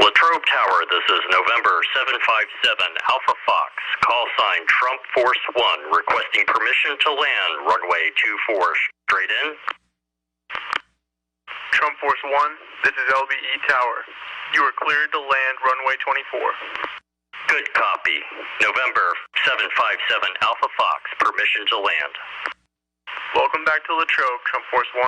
Latrobe Tower, this is November 757, Alpha Fox, call sign Trump Force 1, requesting permission to land runway 24, straight in. Trump Force 1, this is LBE Tower. You are cleared to land runway 24. Good copy. November 757, Alpha Fox, permission to land. Welcome back to Latrobe, Trump Force 1.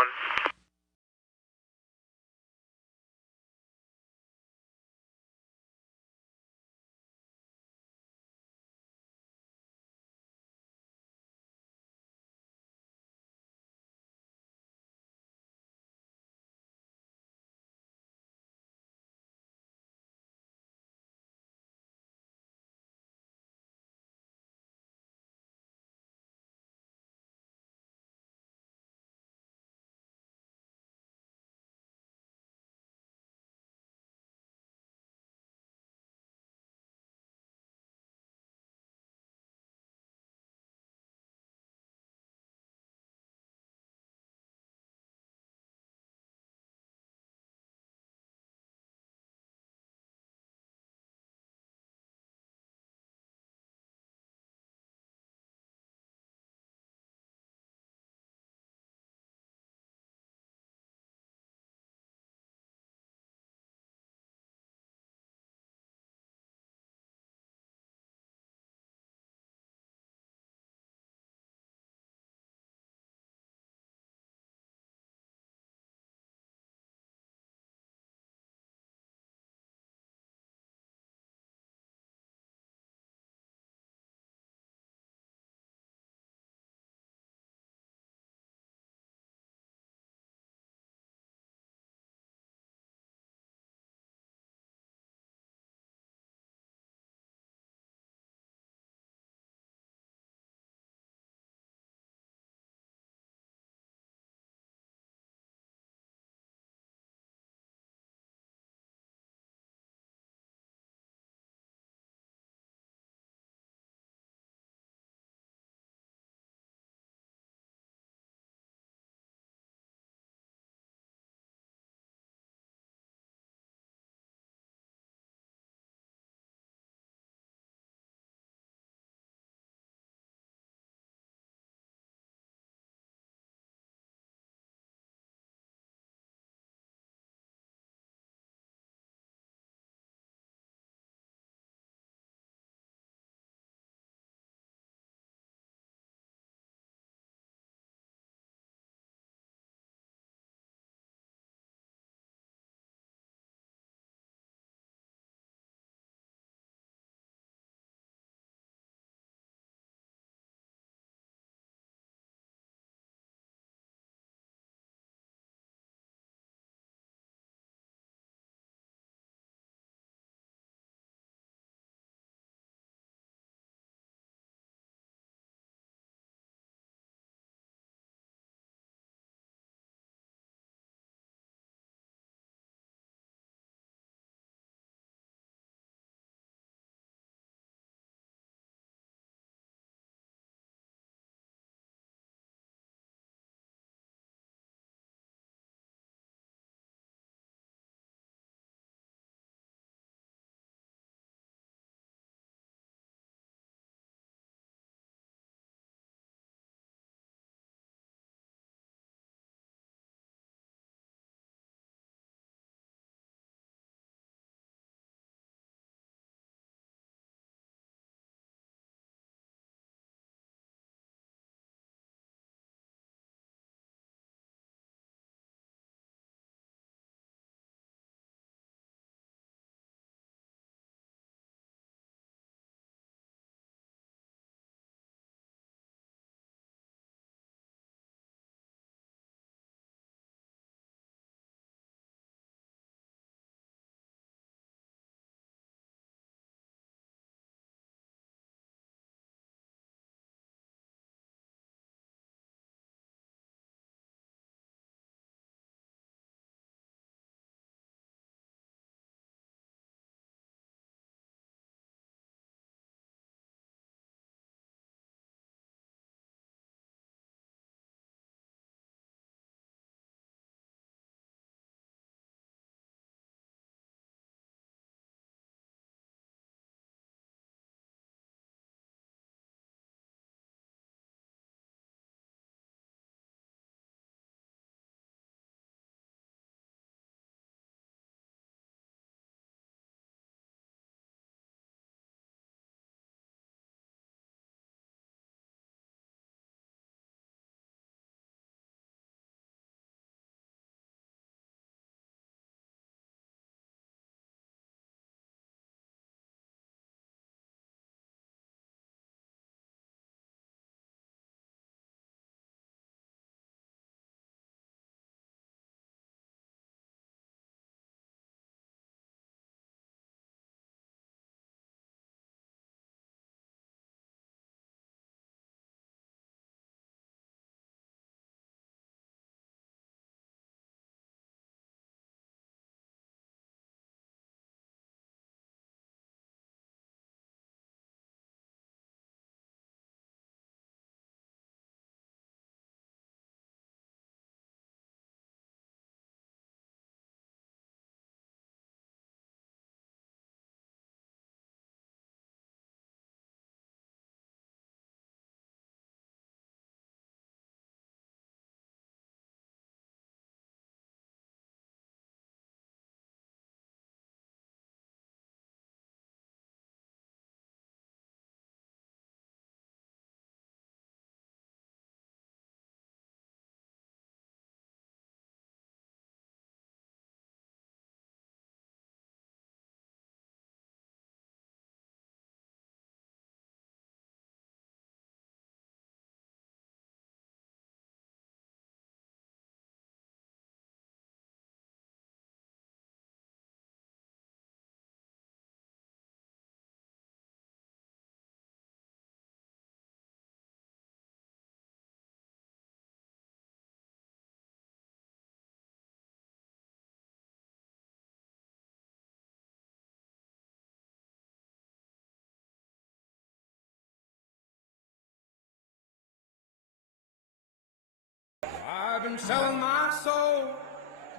been selling my soul,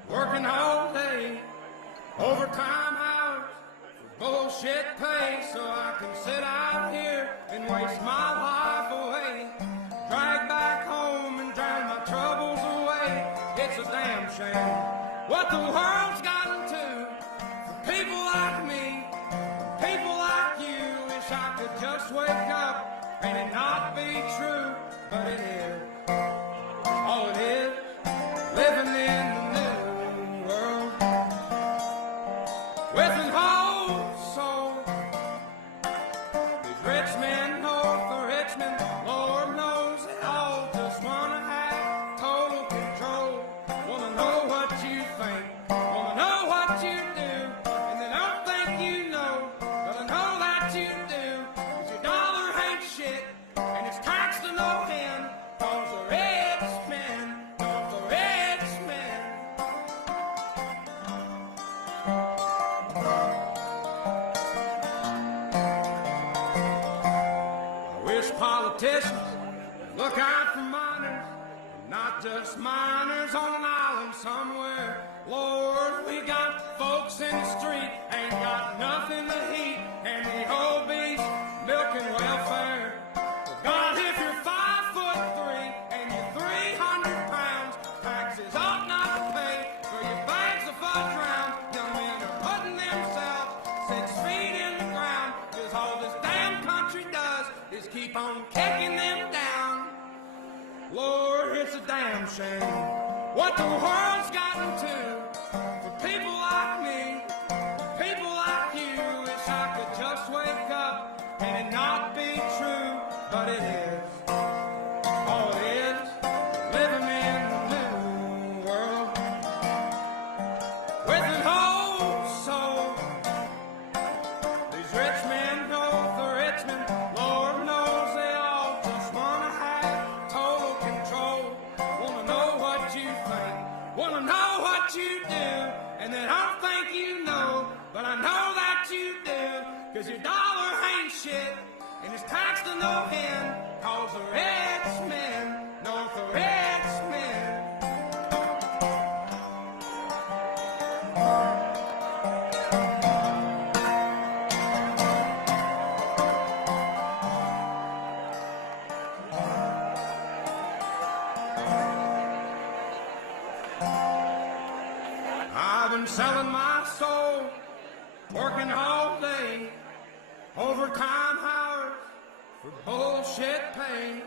working all day, overtime hours, bullshit pay, so I can sit out here and waste my life away, drag back home and drown my troubles away. It's a damn shame what the world's gotten to for people like me, people like you. Wish I could just wake up and it not be true, but it is. All it is, living in the new world with an whole soul. These rich men north of Richmond, Lord knows they all just wanna have total control. Wanna know what you think, wanna know what you do, and they don't think you know, but I know that you do. 'Cause your dollar ain't shit, and it's taxed to no end. 'Cause the rich men, not the rich men. I wish politicians look out for miners, not just miners on an island somewhere. Lord, we got folks in the street, ain't got nothing to eat, and the whole beast milking welfare. God, if you're 5'3" and you're 300 pounds, taxes ought not to pay for your bags of fudge round. Young men are putting themselves 6 feet in the ground, 'cause all this damn country does is keep on kicking them down. Lord, it's a damn shame what the world's gotten to for people like me, people like you. Wish I could just wake up and it not be true, but it is. All it is, living in the new world with an whole soul. These rich men north of Richmond, Lord knows they all just wanna have total control. Wanna know what you think, wanna know what you do, and they don't think you know, but I know that you do. 'Cause your dollar ain't shit, and it's taxed to no end. 'Cause the rich men, north the rich men. I've been selling my soul, working all day, overtime hours for bullshit pay.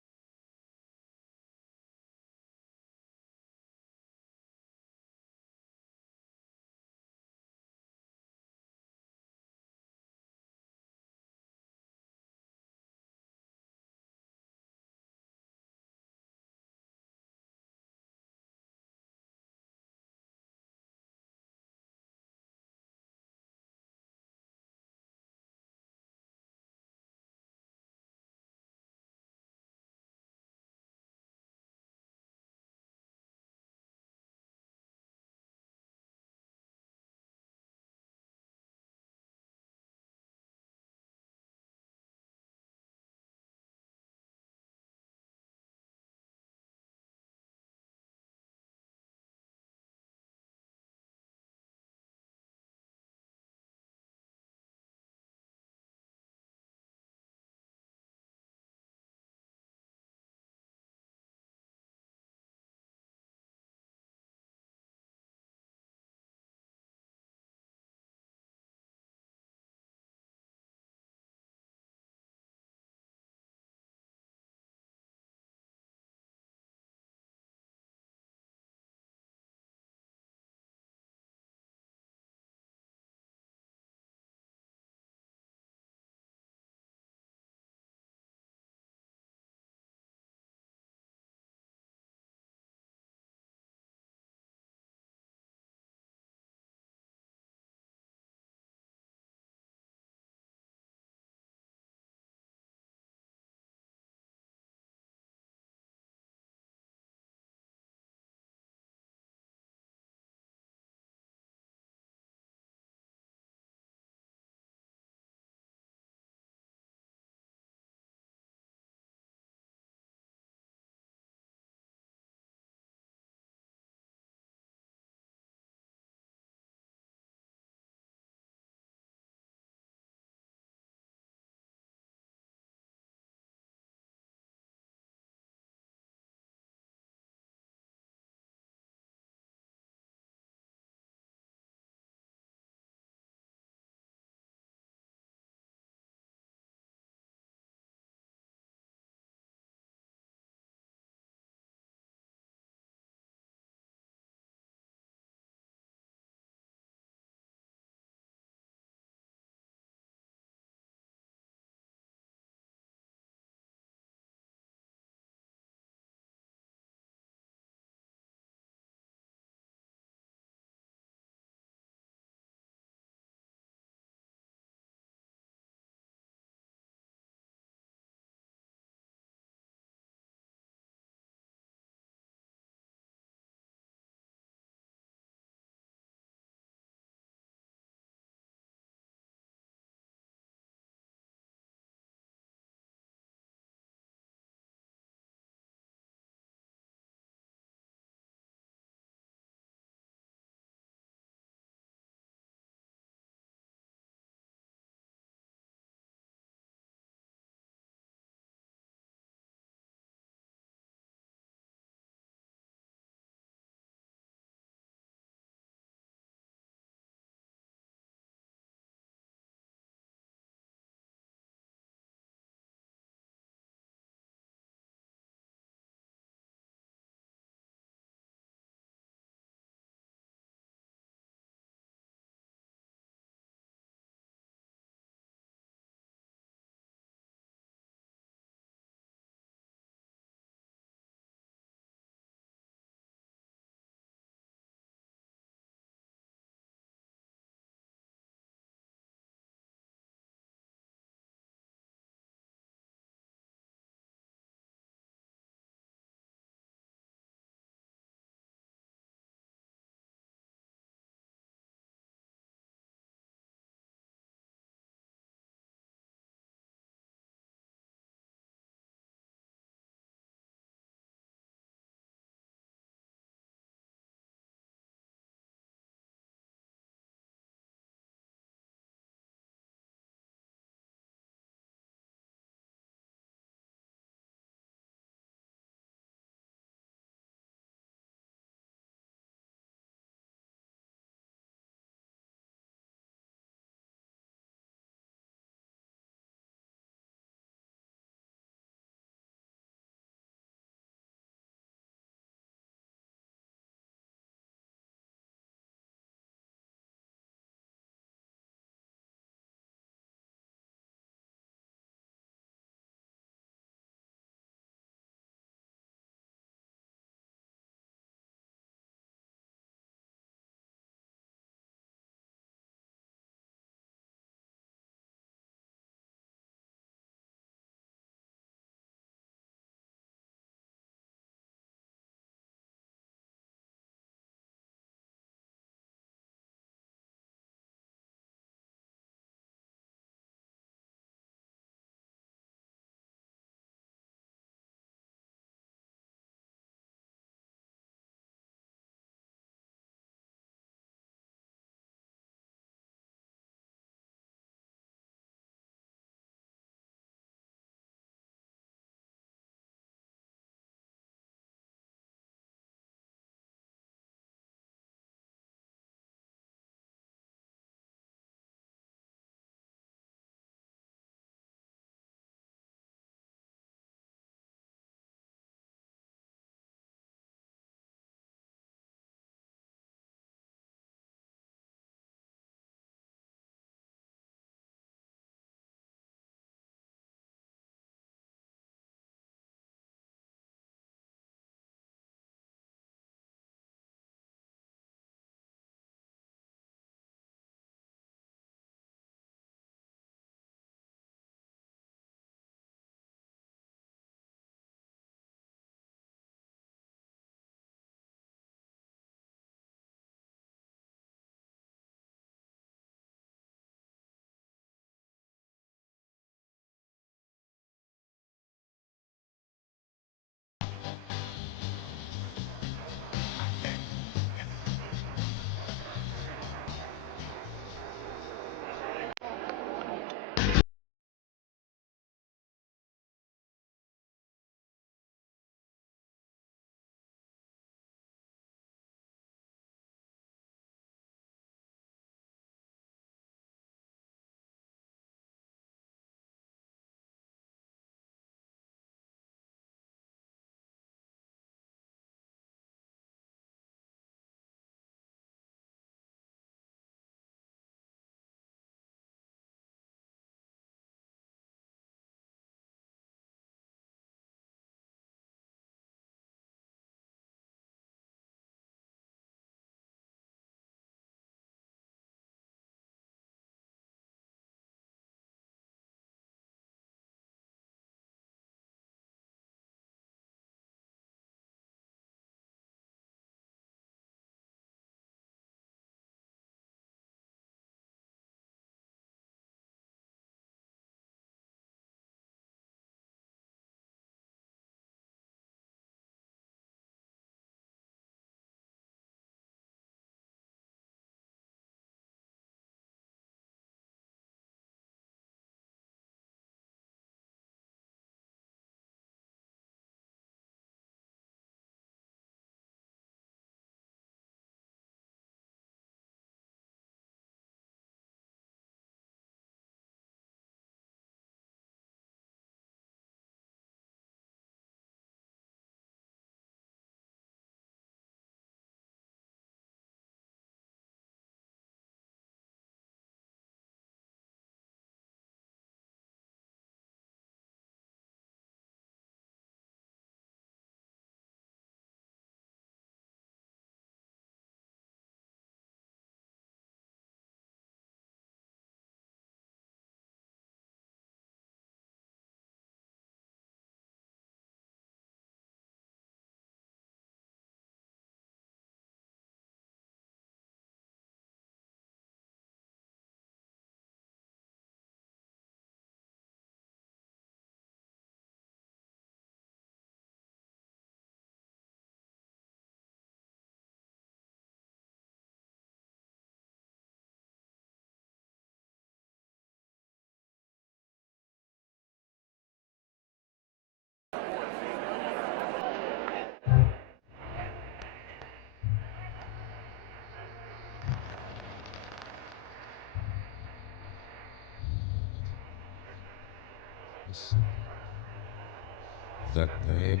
that they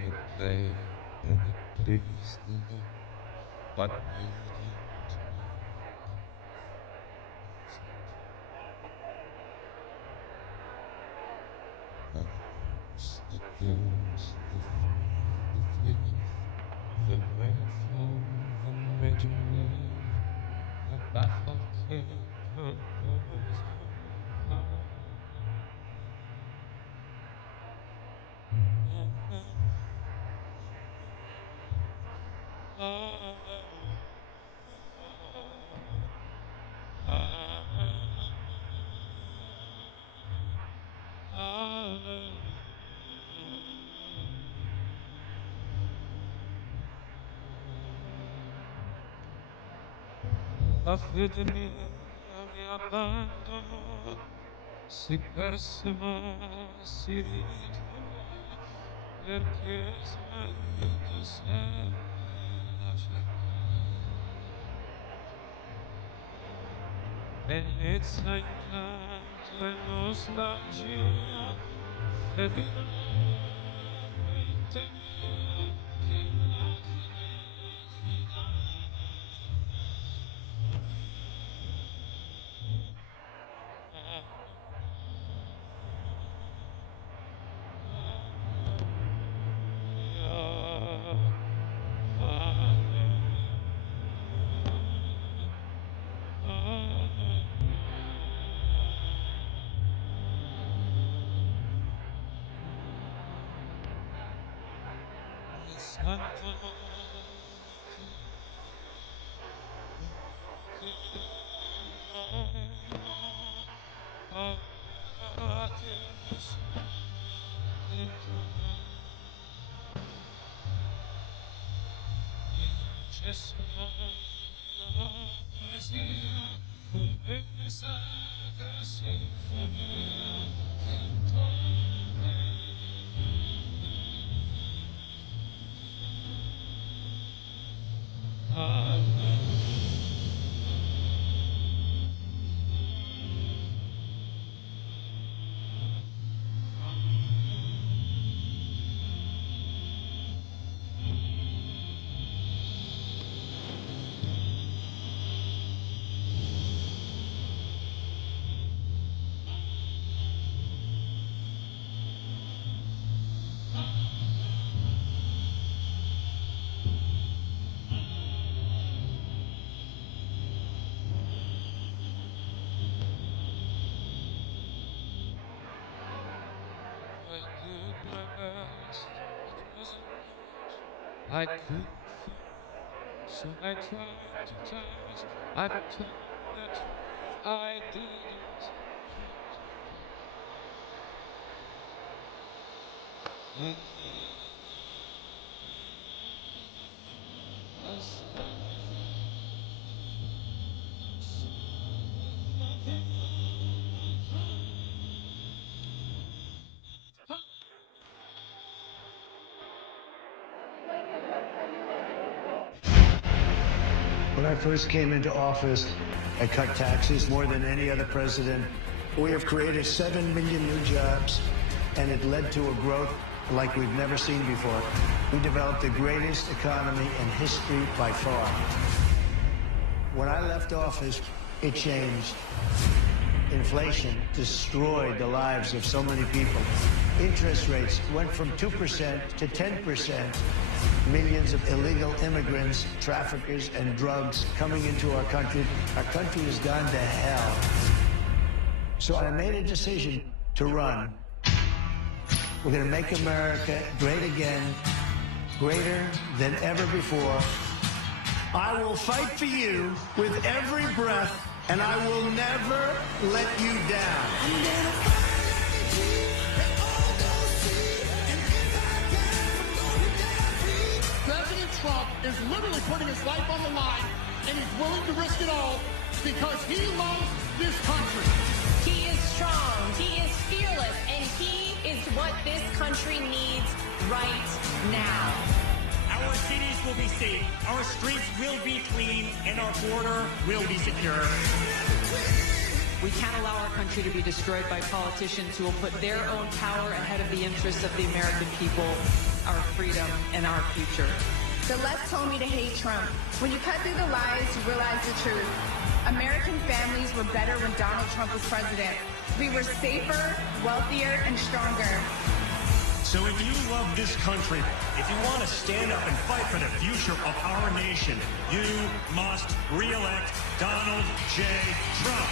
please me, but you didn't. The grateful made me the baffled king. La fede mia mi abbandonò, si perse ma si ritrovò, perché smentito sempre la città. Bellezza, incanto e nostalgia, e di nuovo in te che la felicità. I couldn't feel, so I tried to touch. I pretended that I didn't. When I first came into office, I cut taxes more than any other president. We have created 7 million new jobs, and it led to a growth like we've never seen before. We developed the greatest economy in history by far. When I left office, it changed. Inflation destroyed the lives of so many people. Interest rates went from 2% to 10%. Millions of illegal immigrants, traffickers, and drugs coming into our country. Our country has gone to hell. So I made a decision to run. We're going to make America great again, greater than ever before. I will fight for you with every breath, and I will never let you down. President Trump is literally putting his life on the line, and he's willing to risk it all because he loves this country. He is strong, he is fearless, and he is what this country needs right now. Our cities will be safe, our streets will be clean, and our border will be secure. We can't allow our country to be destroyed by politicians who will put their own power ahead of the interests of the American people, our freedom, and our future. The left told me to hate Trump. When you cut through the lies, you realize the truth. American families were better when Donald Trump was president. We were safer, wealthier, and stronger. So if you love this country, if you want to stand up and fight for the future of our nation, you must re-elect Donald J. Trump.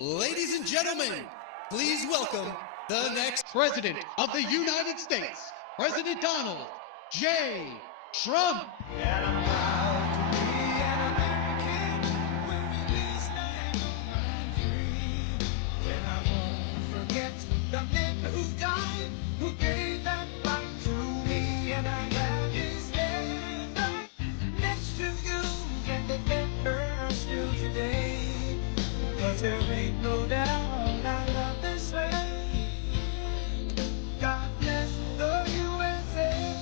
Ladies and gentlemen, please welcome the next President of the United States, President Donald J. Trump. There ain't no doubt I love this land. God bless the USA.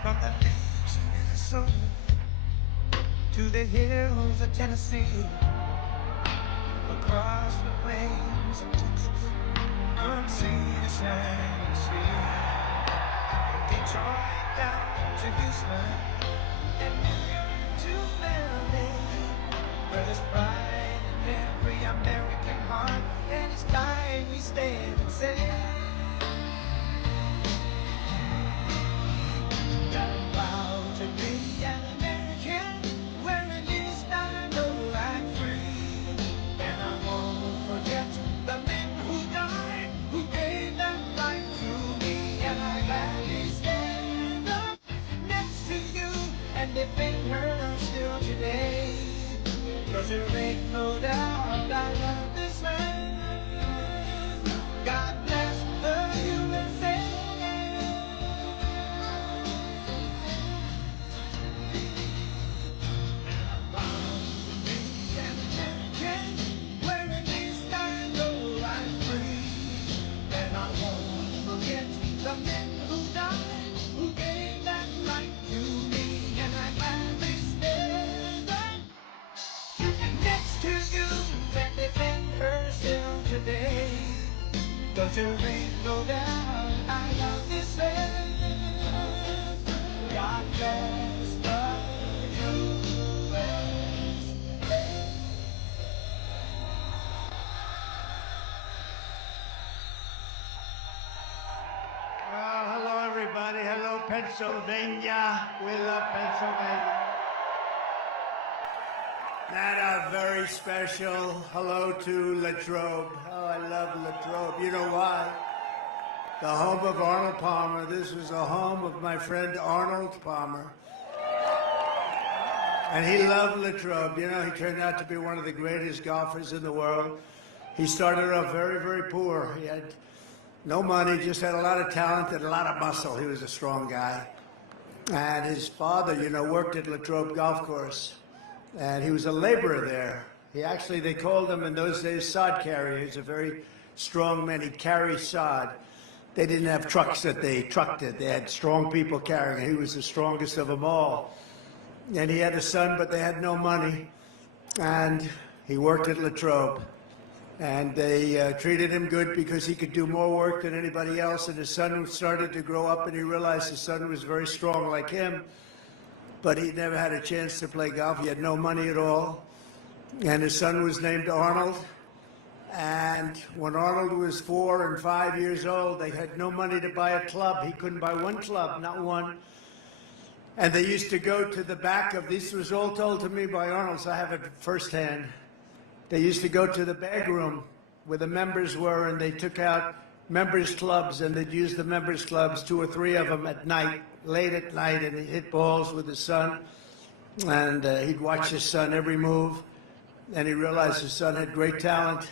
From the lakes of Minnesota to the hills of Tennessee, across the plains of Texas, from sea to shining sea, Detroit down to Houston, and New York to LA, where there's pride in every American heart, and it's time we stand and say, I'm proud to be an American, wearing this I know I'm free, and I won't forget the men who died, who gave their life to me, and I gladly stand up next to you and defend her still today, 'cause there ain't no doubt I love this land. God bless the USA. Wearing these I know I'm free, and I won't forget the men who died, who gave that right to me, and I gladly stand up next to you and defend her still today, 'cause there ain't no doubt I love this land. God bless the USA. Well, hello, everybody. Hello, Pennsylvania. We love Pennsylvania. And a very special hello to Latrobe. Oh, love Latrobe. You know why? The home of Arnold Palmer. This was the home of my friend Arnold Palmer. And he loved Latrobe. You know, he turned out to be one of the greatest golfers in the world. He started off very, very poor. He had no money, just had a lot of talent and a lot of muscle. He was a strong guy. And his father, you know, worked at Latrobe Golf Course. And he was a laborer there. He actually, they called him in those days sod carrier. He was a very strong man. He'd carry sod. They didn't have trucks that they trucked it. They had strong people carrying it. He was the strongest of them all. And he had a son, but they had no money. And he worked at Latrobe. And they treated him good because he could do more work than anybody else. And his son started to grow up, and he realized his son was very strong like him. But he never had a chance to play golf. He had no money at all. And his son was named Arnold. And when Arnold was 4 and 5 years old, they had no money to buy a club. He couldn't buy one club, not one. And they used to go to the back of, this was all told to me by Arnold, so I have it firsthand. They used to go to the bag room where the members were, and they took out members' clubs, and they'd use the members' clubs, 2 or 3 of them at night, late at night, and he'd hit balls with his son. And he'd watch his son every move, and he realized his son had great talent.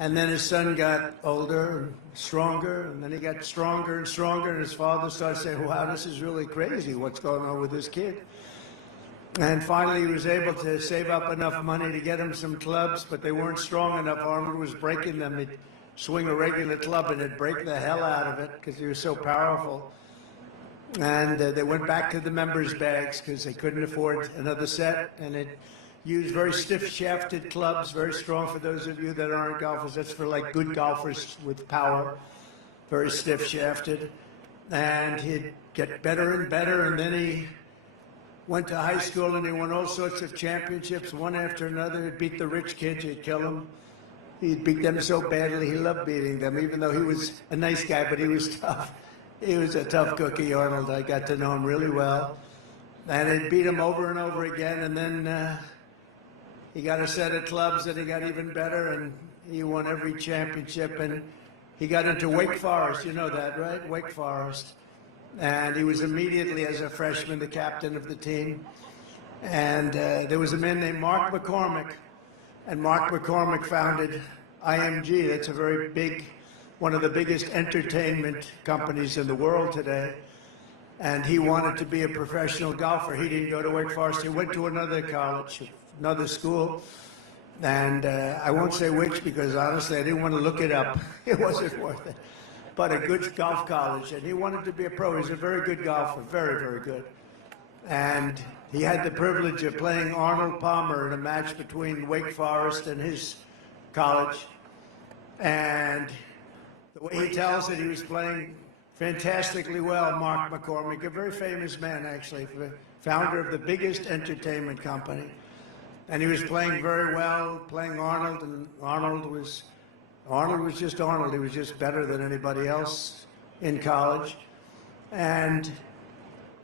And then his son got older and stronger, and then he got stronger and stronger, and his father started saying, wow, this is really crazy, what's going on with this kid? And finally, he was able to save up enough money to get him some clubs, but they weren't strong enough. Arnold was breaking them. He'd swing a regular club, and it'd break the hell out of it because he was so powerful. And they went back to the members' bags because they couldn't afford another set, and it used very stiff-shafted clubs, very strong for those of you that aren't golfers. That's for like good golfers with power, very stiff-shafted. And he'd get better and better, and then he went to high school and he won all sorts of championships, one after another. He'd beat the rich kids, he'd kill them. He'd beat them so badly, he loved beating them, even though he was a nice guy, but he was tough. He was a tough cookie, Arnold. I got to know him really well. And he'd beat him over and over again, and then he got a set of clubs and he got even better, and he won every championship, and he got into Wake Forest. You know that, right? Wake Forest. And he was immediately, as a freshman, the captain of the team. And there was a man named Mark McCormick, and Mark McCormick founded IMG. That's a very big, one of the biggest entertainment companies in the world today. And he wanted to be a professional golfer. He didn't go to Wake Forest. He went to another college, another school. And I won't say which because, honestly, I didn't want to look it up. It wasn't worth it. But a good golf college. And he wanted to be a pro. He's a very good golfer, very, very good. And he had the privilege of playing Arnold Palmer in a match between Wake Forest and his college. And the way he tells it, he was playing fantastically well. Mark McCormick, a very famous man, actually, founder of the biggest entertainment company. And he was playing very well, playing Arnold, and Arnold was just Arnold. He was just better than anybody else in college. And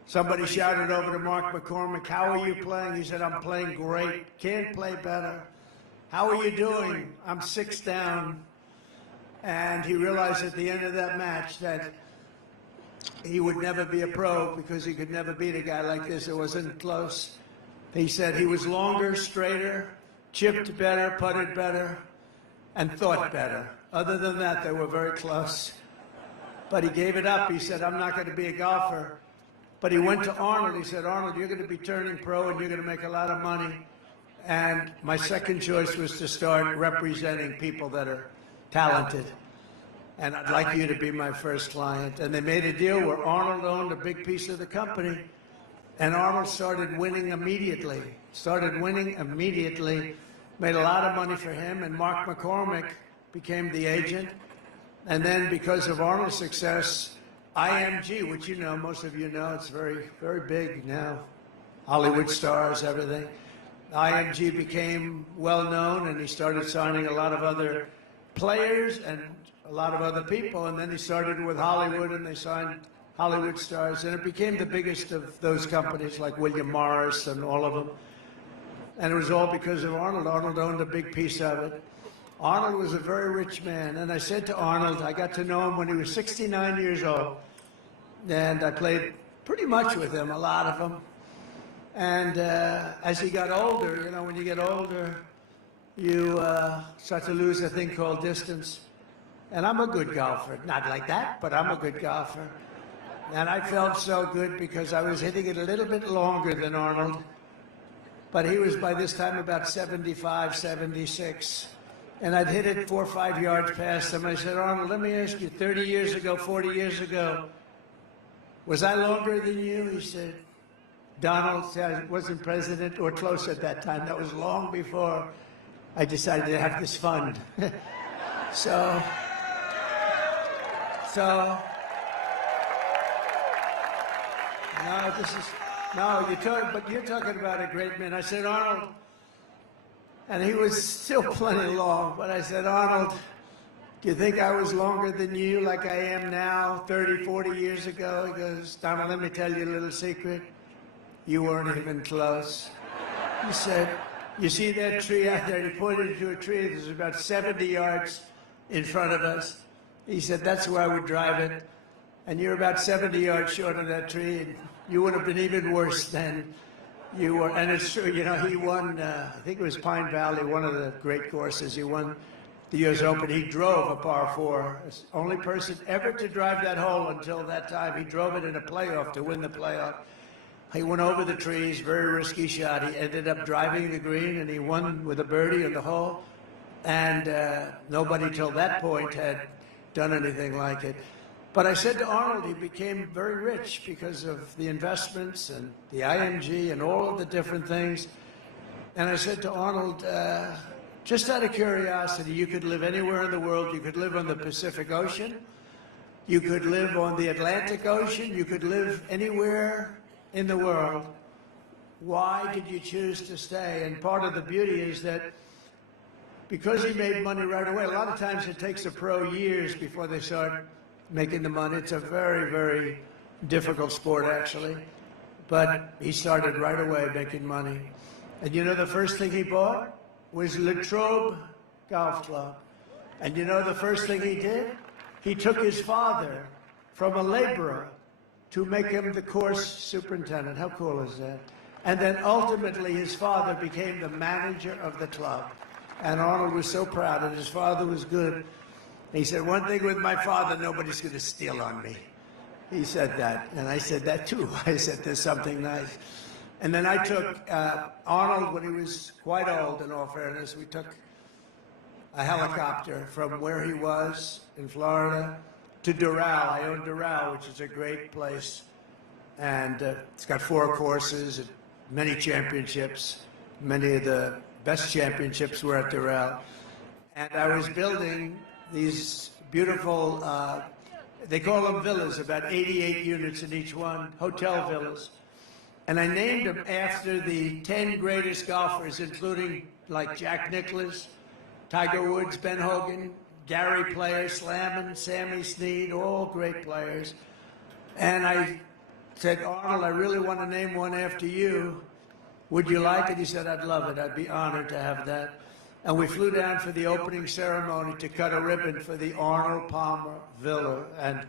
somebody shouted over to Mark McCormick, how are you playing? He said, I'm playing great. Can't play better. How are you doing? I'm 6 down. And he realized at the end of that match that he would never be a pro because he could never beat a guy like this. It wasn't close. He said he was longer, straighter, chipped better, putted better, and thought better. Other than that, they were very close. But he gave it up. He said, I'm not going to be a golfer. But he went to Arnold. He said, Arnold, you're going to be turning pro and you're going to make a lot of money. And my second choice was to start representing people that are talented. And I'd like you to be my first client. And they made a deal where Arnold owned a big piece of the company. And Arnold started winning immediately. Made a lot of money for him, and Mark McCormick became the agent. And then because of Arnold's success, IMG, which you know, most of you know, it's very, very big now. Hollywood stars, everything. IMG became well known, and he started signing a lot of other players and a lot of other people. And then he started with Hollywood, and they signed Hollywood stars. And it became the biggest of those companies, like William Morris and all of them. And it was all because of Arnold. Arnold owned a big piece of it. Arnold was a very rich man, and I said to Arnold, I got to know him when he was 69 years old, and I played pretty much with him, a lot of them. And as he got older, you know, when you get older, you start to lose a thing called distance. And I'm a good golfer. Not like that, but I'm a good golfer. And I felt so good because I was hitting it a little bit longer than Arnold. But he was by this time about 75, 76. And I'd hit it 4 or 5 yards past him. I said, Arnold, let me ask you, 30 years ago, 40 years ago, was I longer than you? He said, Donald wasn't president or close at that time. That was long before I decided to have this fund. So, no, this is, no, you're talking about a great man. I said, Arnold, and he was still plenty long, but I said, Arnold, do you think I was longer than you like I am now, 30, 40 years ago? He goes, Donald, let me tell you a little secret. You weren't even close. He said, you see that tree out there? He pointed to a tree that was about 70 yards in front of us. He said, that's where I would drive it. And you're about 70 yards short of that tree, and you would have been even worse than you were. And it's true, you know, he won, I think it was Pine Valley, one of the great courses. He won the U.S. Open. He drove a par 4. Only person ever to drive that hole until that time. He drove it in a playoff to win the playoff. He went over the trees, very risky shot. He ended up driving the green, and he won with a birdie in the hole. And nobody till that point had done anything like it. But I said to Arnold, he became very rich because of the investments and the IMG and all of the different things. And I said to Arnold, just out of curiosity, you could live anywhere in the world. You could live on the Pacific Ocean. You could live on the Atlantic Ocean. You could live anywhere in the world. Why did you choose to stay? And part of the beauty is that because he made money right away, a lot of times it takes a pro years before they start making the money. It's a very, very difficult sport, actually. But he started right away making money. And you know the first thing he bought was Latrobe Golf Club. And you know the first thing he did? He took his father from a laborer to make him the course superintendent. How cool is that? And then ultimately his father became the manager of the club. And Arnold was so proud, and his father was good. He said, one thing with my father, nobody's going to steal on me. He said that, and I said that too. I said, there's something nice. And then I took Arnold when he was quite old, in all fairness. We took a helicopter from where he was in Florida to Doral. I own Doral, which is a great place. And it's got 4 courses, many championships. Many of the best championships were at Doral. And I was building these beautiful, they call them villas, about 88 units in each one, hotel villas. And I named them after the 10 greatest golfers, including like Jack Nicklaus, Tiger Woods, Ben Hogan, Gary Player, Slammin', Sammy Snead, all great players. And I said, Arnold, I really want to name one after you. Would you like it? He said, I'd love it. I'd be honored to have that. And we flew down for the opening ceremony to cut a ribbon for the Arnold Palmer Villa. And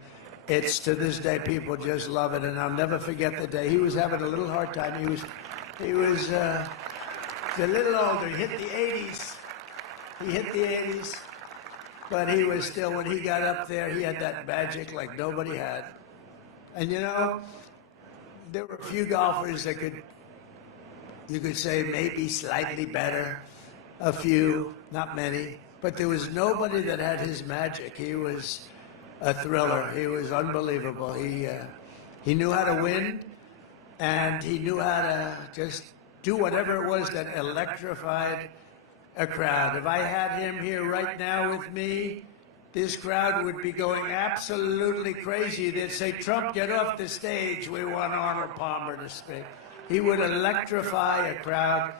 it's, to this day, people just love it. And I'll never forget the day. He was having a little hard time. He was a little older. He hit the 80s. He hit the 80s. But he was still, when he got up there, he had that magic like nobody had. And you know, there were a few golfers that you could say maybe slightly better. A few, not many. But there was nobody that had his magic. He was a thriller. He was unbelievable. He knew how to win, and he knew how to just do whatever it was that electrified a crowd. If I had him here right now with me, this crowd would be going absolutely crazy. They'd say, Trump, get off the stage. We want Arnold Palmer to speak. He would electrify a crowd,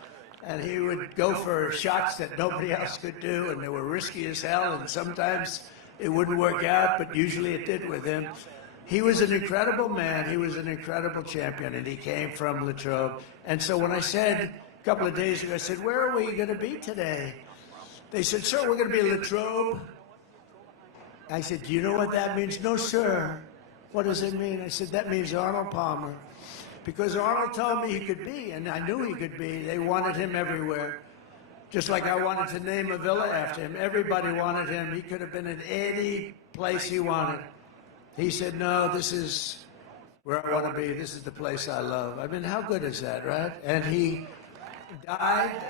and he would go for shots that nobody else could do, and they were risky as hell, and sometimes it wouldn't work out, but usually it did with him. He was an incredible man. He was an incredible champion, and he came from Latrobe. And so when I said, a couple of days ago, I said, where are we going to be today? They said, sir, we're going to be Latrobe. I said, do you know what that means? No, sir. What does it mean? I said, that means Arnold Palmer. Because Arnold told me he could be, and I knew he could be. They wanted him everywhere. Just like I wanted to name a villa after him. Everybody wanted him. He could have been in any place he wanted. He said, no, this is where I want to be. This is the place I love. I mean, how good is that, right? And he died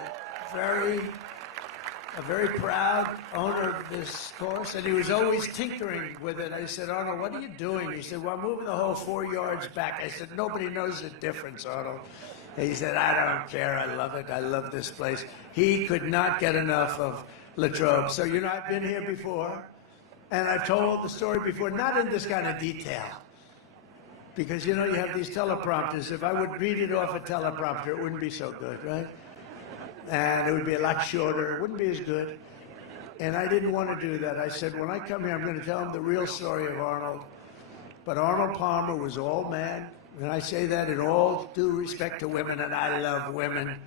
a very proud owner of this course, and he was always tinkering with it. I said, Arnold, what are you doing? He said, well, I'm moving the whole 4 yards back. I said, nobody knows the difference, Arnold. He said, I don't care. I love it. I love this place. He could not get enough of Latrobe. So, you know, I've been here before, and I've told the story before, not in this kind of detail. Because, you know, you have these teleprompters. If I would read it off a teleprompter, it wouldn't be so good, right? And it would be a lot shorter. It wouldn't be as good. And I didn't want to do that. I said, when I come here, I'm going to tell them the real story of Arnold. But Arnold Palmer was all man. And I say that in all due respect to women, and I love women.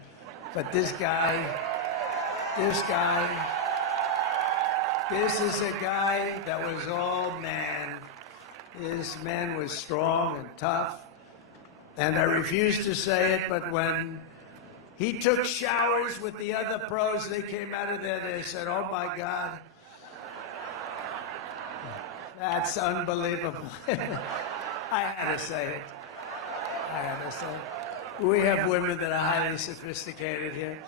But this is a guy that was all man. This man was strong and tough. And I refuse to say it, but when he took showers with the other pros, they came out of there, they said, oh my God, that's unbelievable. I had to say it. We have women that are highly sophisticated here,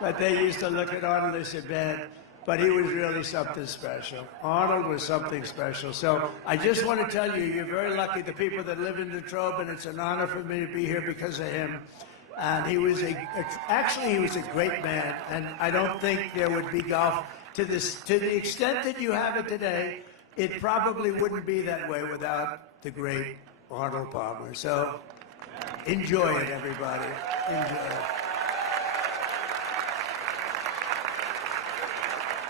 but they used to look at Arnold and say, man, but he was really something special. Arnold was something special. So I just want to tell you, you're very lucky, the people that live in Latrobe, and it's an honor for me to be here because of him. And he was actually he was a great man, and I don't think there would be golf to the extent that you have it today. It probably wouldn't be that way without the great Arnold Palmer. So enjoy it, everybody. Enjoy it.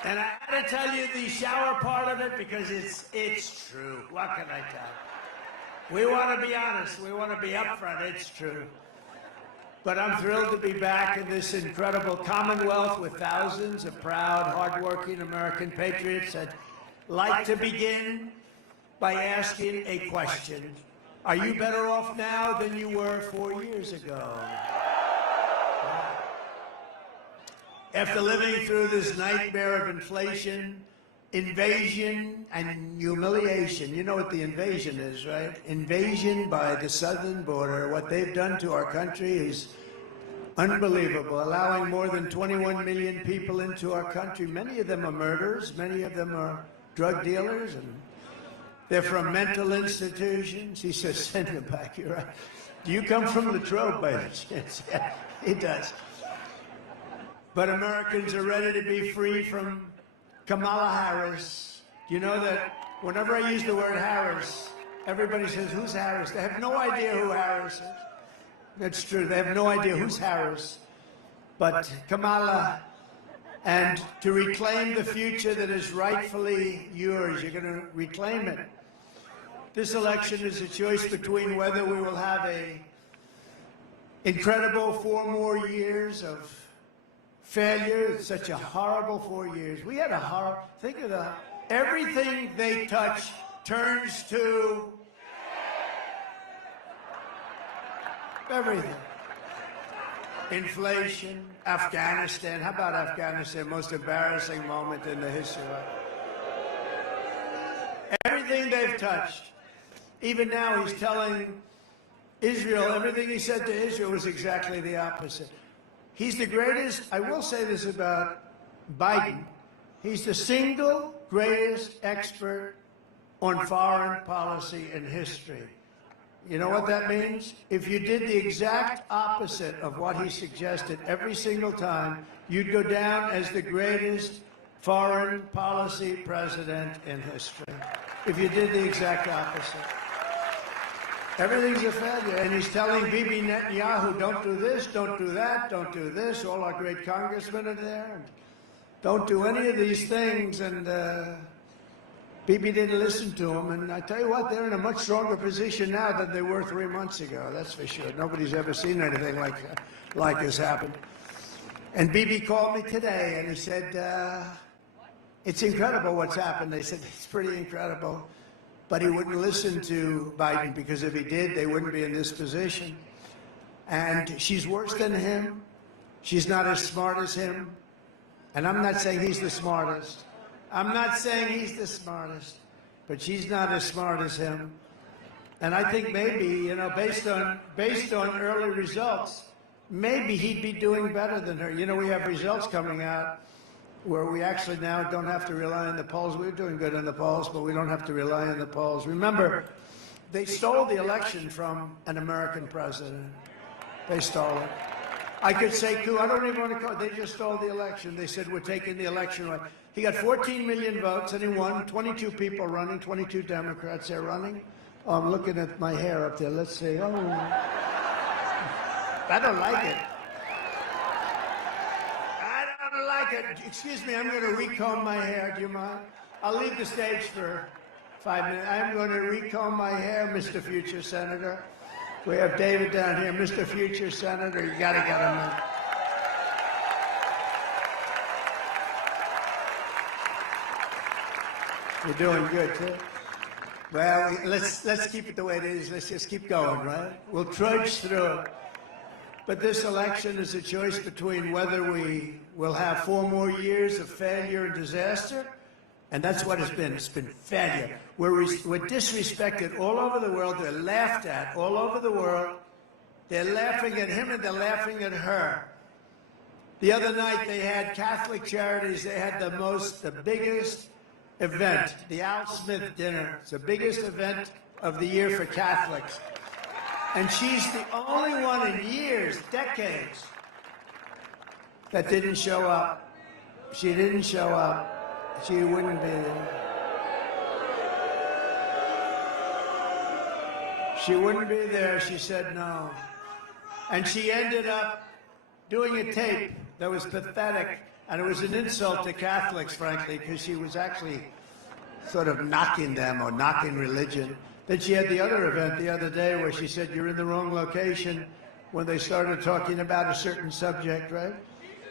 And I had to tell you the shower part of it because it's true. What can I tell you? We want to be honest. We want to be upfront. It's true. But I'm thrilled to be back in this incredible Commonwealth with thousands of proud, hardworking American patriots. I'd like to begin by asking a question. Are you better off now than you were 4 years ago? After living through this nightmare of inflation, invasion, and humiliation, you know what the invasion is, right? Invasion by the southern border. What they've done to our country is unbelievable, allowing more than 21 million people into our country. Many of them are murderers, many of them are drug dealers, and they're from mental institutions. He says, send them back, you're right. Do you come from Latrobe by any chance? Yeah, he does. But Americans are ready to be free from Kamala Harris. You know that whenever I use the word Harris, everybody says, who's Harris? They have no idea who Harris is. That's true. They have no idea who's Harris. But Kamala, and to reclaim the future that is rightfully yours, you're going to reclaim it. This election is a choice between whether we will have a incredible 4 more years of failure. It's such a horrible 4 years. We had a horror. Think of that. Everything they touch turns to everything. Inflation, Afghanistan. How about Afghanistan? Most embarrassing moment in the history. Everything they've touched. Even now he's telling Israel, everything he said to Israel was exactly the opposite. He's the greatest, I will say this about Biden, he's the single greatest expert on foreign policy in history. You know what that means? If you did the exact opposite of what he suggested every single time, you'd go down as the greatest foreign policy president in history. If you did the exact opposite. Everything's a failure. And he's telling Bibi Netanyahu, don't do this, don't do that, don't do this. All our great congressmen are there. And don't do any of these things. And Bibi didn't listen to him. And I tell you what, they're in a much stronger position now than they were 3 months ago. That's for sure. Nobody's ever seen anything like this happen. And Bibi called me today, and he said, it's incredible what's happened. They said, it's pretty incredible. But he wouldn't listen to Biden, because if he did, they wouldn't be in this position. And she's worse than him. She's not as smart as him. And I'm not saying he's the smartest. I'm not saying he's the smartest. But she's not as smart as him. And I think maybe, you know, based on early results, maybe he'd be doing better than her. You know, we have results coming out where we actually now don't have to rely on the polls. We're doing good in the polls, but we don't have to rely on the polls. Remember, they stole the election from an American president. They stole it. I could say, too, I don't even want to call it. They just stole the election. They said, we're taking the election away. He got 14 million votes, and he won. 22 people running, 22 Democrats there running. Oh, I'm looking at my hair up there. Let's see. Oh, I don't like it. I don't like it. Excuse me, I'm going to recomb my hair. Do you mind? I'll leave the stage for 5 minutes. I'm going to recomb my hair, Mr. Future Senator. We have David down here. Mr. Future Senator, you got to get him in. You're doing good, too. Well, let's keep it the way it is. Let's just keep going, right? We'll trudge through it. But this election is a choice between whether we will have 4 more years of failure and disaster, and that's what it's been. It's been failure. We're disrespected all over the world. They're laughed at all over the world. They're laughing at him and they're laughing at her. The other night they had Catholic Charities. They had the biggest event, the Al Smith dinner. It's the biggest event of the year for Catholics. And she's the only one in years, decades, that didn't show up. She didn't show up. She wouldn't be there. She wouldn't be there. She said no. And she ended up doing a tape that was pathetic. And it was an insult to Catholics, frankly, because she was actually sort of knocking them or knocking religion. Then she had the other event the other day where she said, you're in the wrong location, when they started talking about a certain subject, right?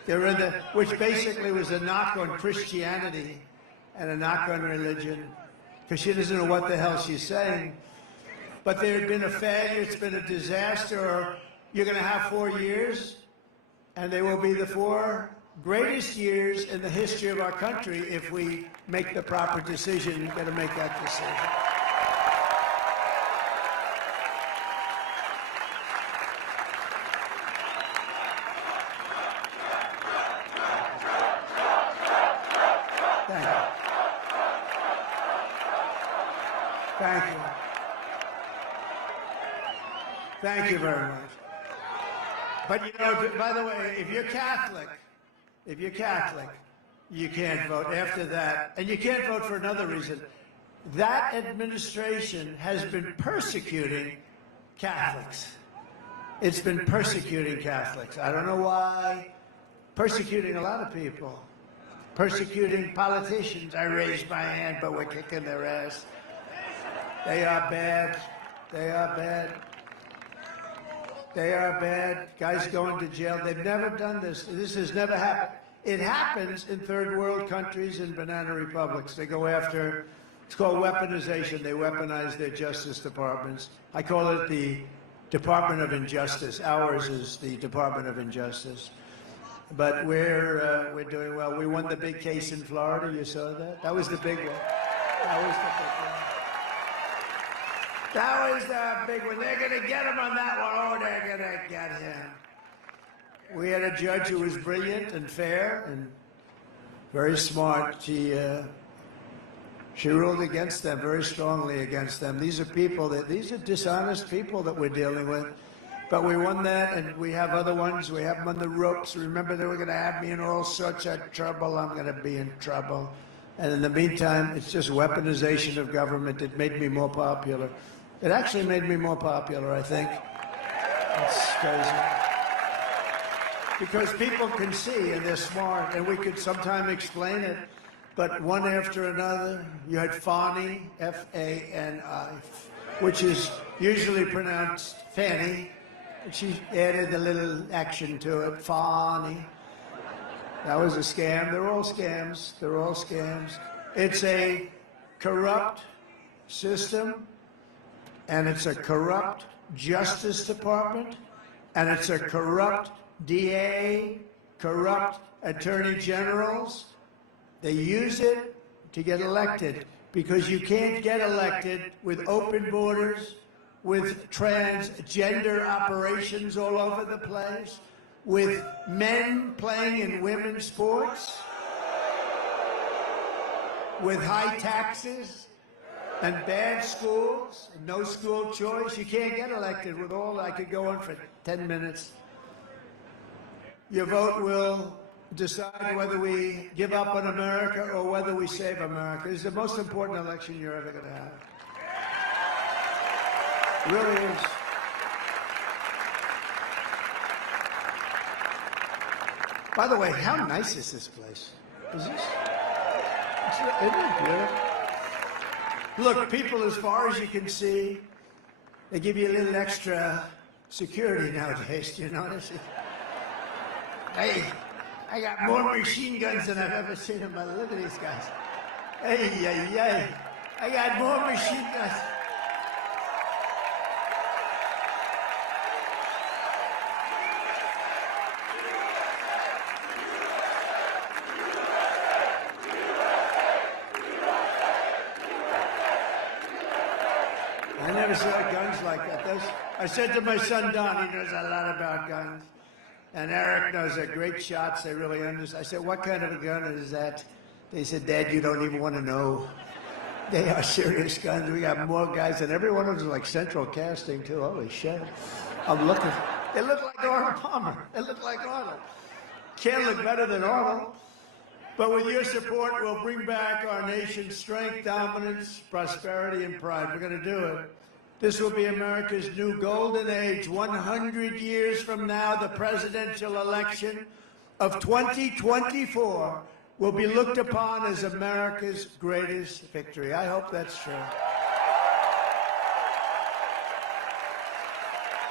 They're in which basically was a knock on Christianity and a knock on religion, because she doesn't know what the hell she's saying. But there had been a failure, it's been a disaster, or you're going to have 4 years, and they will be the 4 greatest years in the history of our country if we make the proper decision. You've got to make that decision. Thank you. Thank you very much. But you know, by the way, if you're Catholic, you can't vote after that. And you can't vote for another reason. That administration has been persecuting Catholics. It's been persecuting Catholics. I don't know why. Persecuting a lot of people. Persecuting politicians. I raised my hand, but we're kicking their ass. They are bad. They are bad. They are bad. Guys going to jail. They've never done this. This has never happened. It happens in third world countries and banana republics. They go after, it's called weaponization. They weaponize their justice departments. I call it the Department of Injustice. Ours is the Department of Injustice. But we're doing well. We won the big case in Florida. You saw that? That was the big one. That was the big one. That was the big one. They're going to get him on that one. Oh, they're going to get him. We had a judge who was brilliant and fair and very smart. She ruled against them, very strongly against them. These are people these are dishonest people that we're dealing with. But we won that, and we have other ones. We have them on the ropes. Remember, they were going to have me in all sorts of trouble. I'm going to be in trouble. And in the meantime, it's just weaponization of government. It made me more popular. It actually made me more popular, I think. It's crazy. Because people can see, and they're smart, and we could sometime explain it, but one after another, you had Fani, F-A-N-I, which is usually pronounced Fanny. She added a little action to it, Fani. That was a scam. They're all scams. They're all scams. It's a corrupt system, and it's a corrupt Justice Department, and it's a corrupt DA, corrupt Attorney Generals. They use it to get elected, because you can't get elected with open borders, with transgender operations all over the place, with men playing in women's sports, with high taxes and bad schools, and no school choice. You can't get elected with all. I could go on for 10 minutes. Your vote will decide whether we give up on America or whether we save America. It's the most important election you're ever going to have. It really is. By the way, how nice is this place? Is this? Isn't it beautiful? Look, people, as far as you can see, they give you a little extra security nowadays. Do you notice it? Hey, I got more machine guns than I've ever seen in my life. Look at these guys. Hey, hey, hey. I got more machine guns. I never saw guns like that. I said to my son, Don, he knows a lot about guns. And Eric knows they're great shots. They really understand. I said, what kind of a gun is that? They said, Dad, you don't even want to know. They are serious guns. We got more guys, and every one of them is like central casting, too. Holy shit. I'm looking. They look like Arnold Palmer. They look like Arnold. Can't look better than Arnold. But with your support, we'll bring back our nation's strength, dominance, prosperity, and pride. We're going to do it. This will be America's new golden age. 100 years from now, the presidential election of 2024 will be looked upon as America's greatest victory. I hope that's true.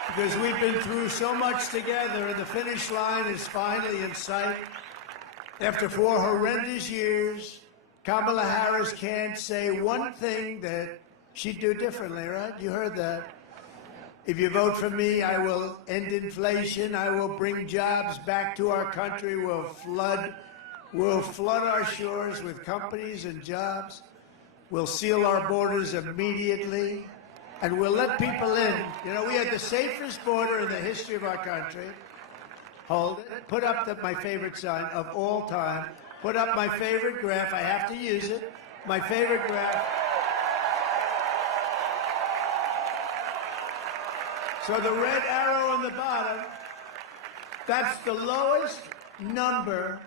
Because we've been through so much together, and the finish line is finally in sight. After 4 horrendous years, Kamala Harris can't say one thing that she'd do differently, right? You heard that. If you vote for me, I will end inflation. I will bring jobs back to our country. We'll flood our shores with companies and jobs. We'll seal our borders immediately. And we'll let people in. You know, we had the safest border in the history of our country. Hold it. Put up my favorite sign of all time. Put up my favorite graph. I have to use it. My favorite graph. So the red arrow on the bottom, that's the lowest number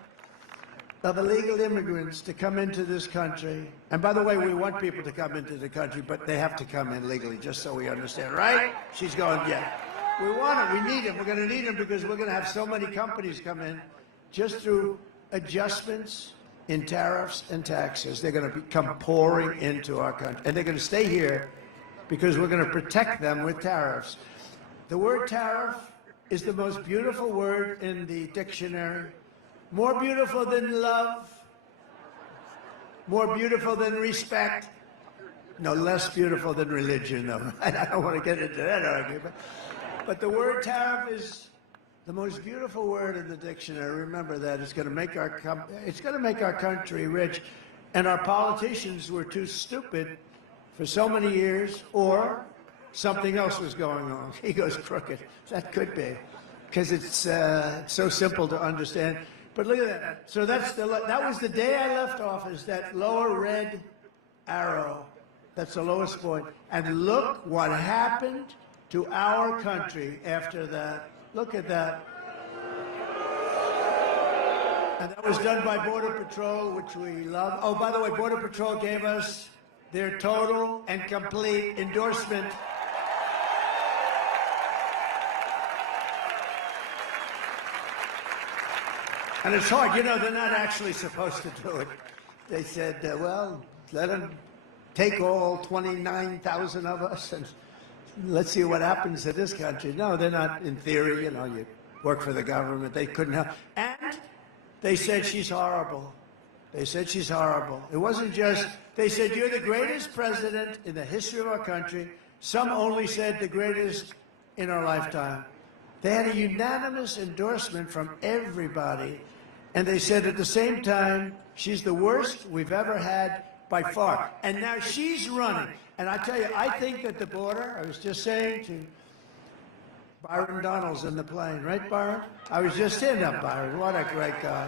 of illegal immigrants to come into this country. And by the way, we want people to come into the country, but they have to come in legally, just so we understand, right? She's going, yeah. We want them. We need them. We're going to need them because we're going to have so many companies come in just through adjustments in tariffs and taxes. They're going to come pouring into our country. And they're going to stay here because we're going to protect them with tariffs. The word tariff is the most beautiful word in the dictionary. More beautiful than love. More beautiful than respect. No, less beautiful than religion, though. I don't want to get into that argument. But the word tariff is the most beautiful word in the dictionary. Remember that. It's going to make our country rich. And our politicians were too stupid for so many years, or something else was going on. He goes crooked. That could be, because it's so simple to understand. But look at that. So that was the day I left office, that lower red arrow. That's the lowest point. And look what happened to our country after that. Look at that. And that was done by Border Patrol, which we love. Oh, by the way, Border Patrol gave us their total and complete endorsement. And it's hard. You know, they're not actually supposed to do it. They said, well, let them take all 29,000 of us and let's see what happens to this country. No, they're not, in theory, you know, you work for the government. They couldn't help. And they said she's horrible. They said she's horrible. It wasn't just, they said, you're the greatest president in the history of our country. Some only said the greatest in our lifetime. They had a unanimous endorsement from everybody. And they said at the same time, she's the worst we've ever had by far. And now she's running. And I tell you, I think that the border, I was just saying to Byron Donald's in the plane, right, Byron? I was just in up, Byron. What a great guy.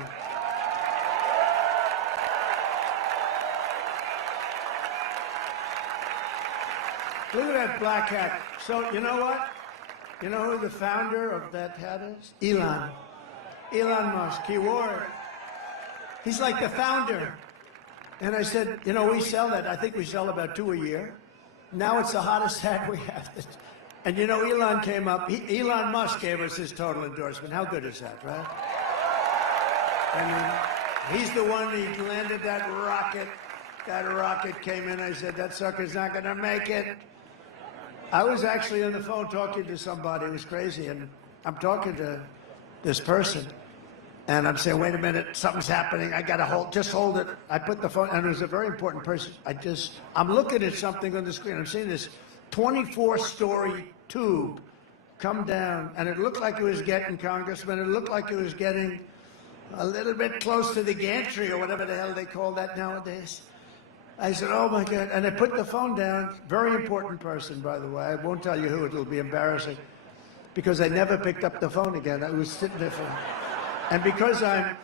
Look at that black hat. So, you know what? You know who the founder of that hat is? Elon Musk. He wore it. He's like the founder. And I said, you know, we sell that. I think we sell about 2 a year. Now it's the hottest hat we have. And you know, Elon came up. Elon Musk gave us his total endorsement. How good is that, right? I mean, he's the one who landed that rocket. That rocket came in. I said, that sucker's not going to make it. I was actually on the phone talking to somebody. It was crazy. And I'm talking to this person. And I'm saying, wait a minute, something's happening. I got to just hold it. I put the phone, and it was a very important person. I'm looking at something on the screen. I'm seeing this 24-story tube come down. And it looked like it was getting, Congressman, it looked like it was getting a little bit close to the gantry or whatever the hell they call that nowadays. I said, oh, my God. And I put the phone down. Very important person, by the way. I won't tell you who. It'll be embarrassing. Because I never picked up the phone again. I was sitting there for... And because I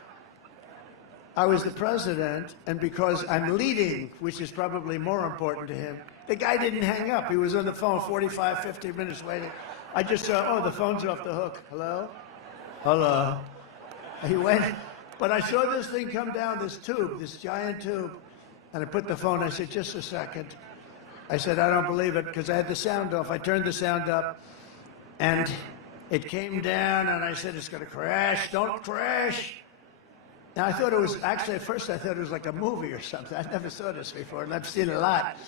was the president, and because I'm leading, which is probably more important to him, the guy didn't hang up. He was on the phone 45, 50 minutes waiting. I just saw, oh, the phone's off the hook. Hello? Hello? He went, but I saw this thing come down, this tube, this giant tube. And I put the phone, I said, just a second. I said, I don't believe it, because I had the sound off. I turned the sound up, and it came down, and I said, it's going to crash. Don't crash. Now, I thought it was, actually, at first, I thought it was like a movie or something. I never saw this before, and I've seen it a lot.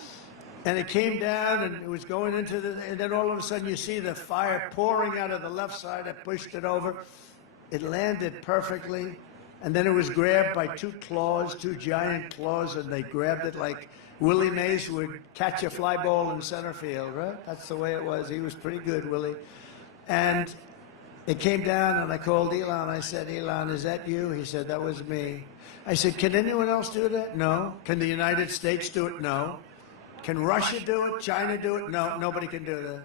And it came down, and it was going into the, and then all of a sudden, you see the fire pouring out of the left side. I pushed it over. It landed perfectly. And then it was grabbed by two giant claws, and they grabbed it like Willie Mays would catch a fly ball in center field, right? That's the way it was. He was pretty good, Willie. And it came down, and I called Elon. I said, Elon, is that you? He said, that was me. I said, can anyone else do that? No. Can the United States do it? No. Can Russia do it? China do it? No, nobody can do that.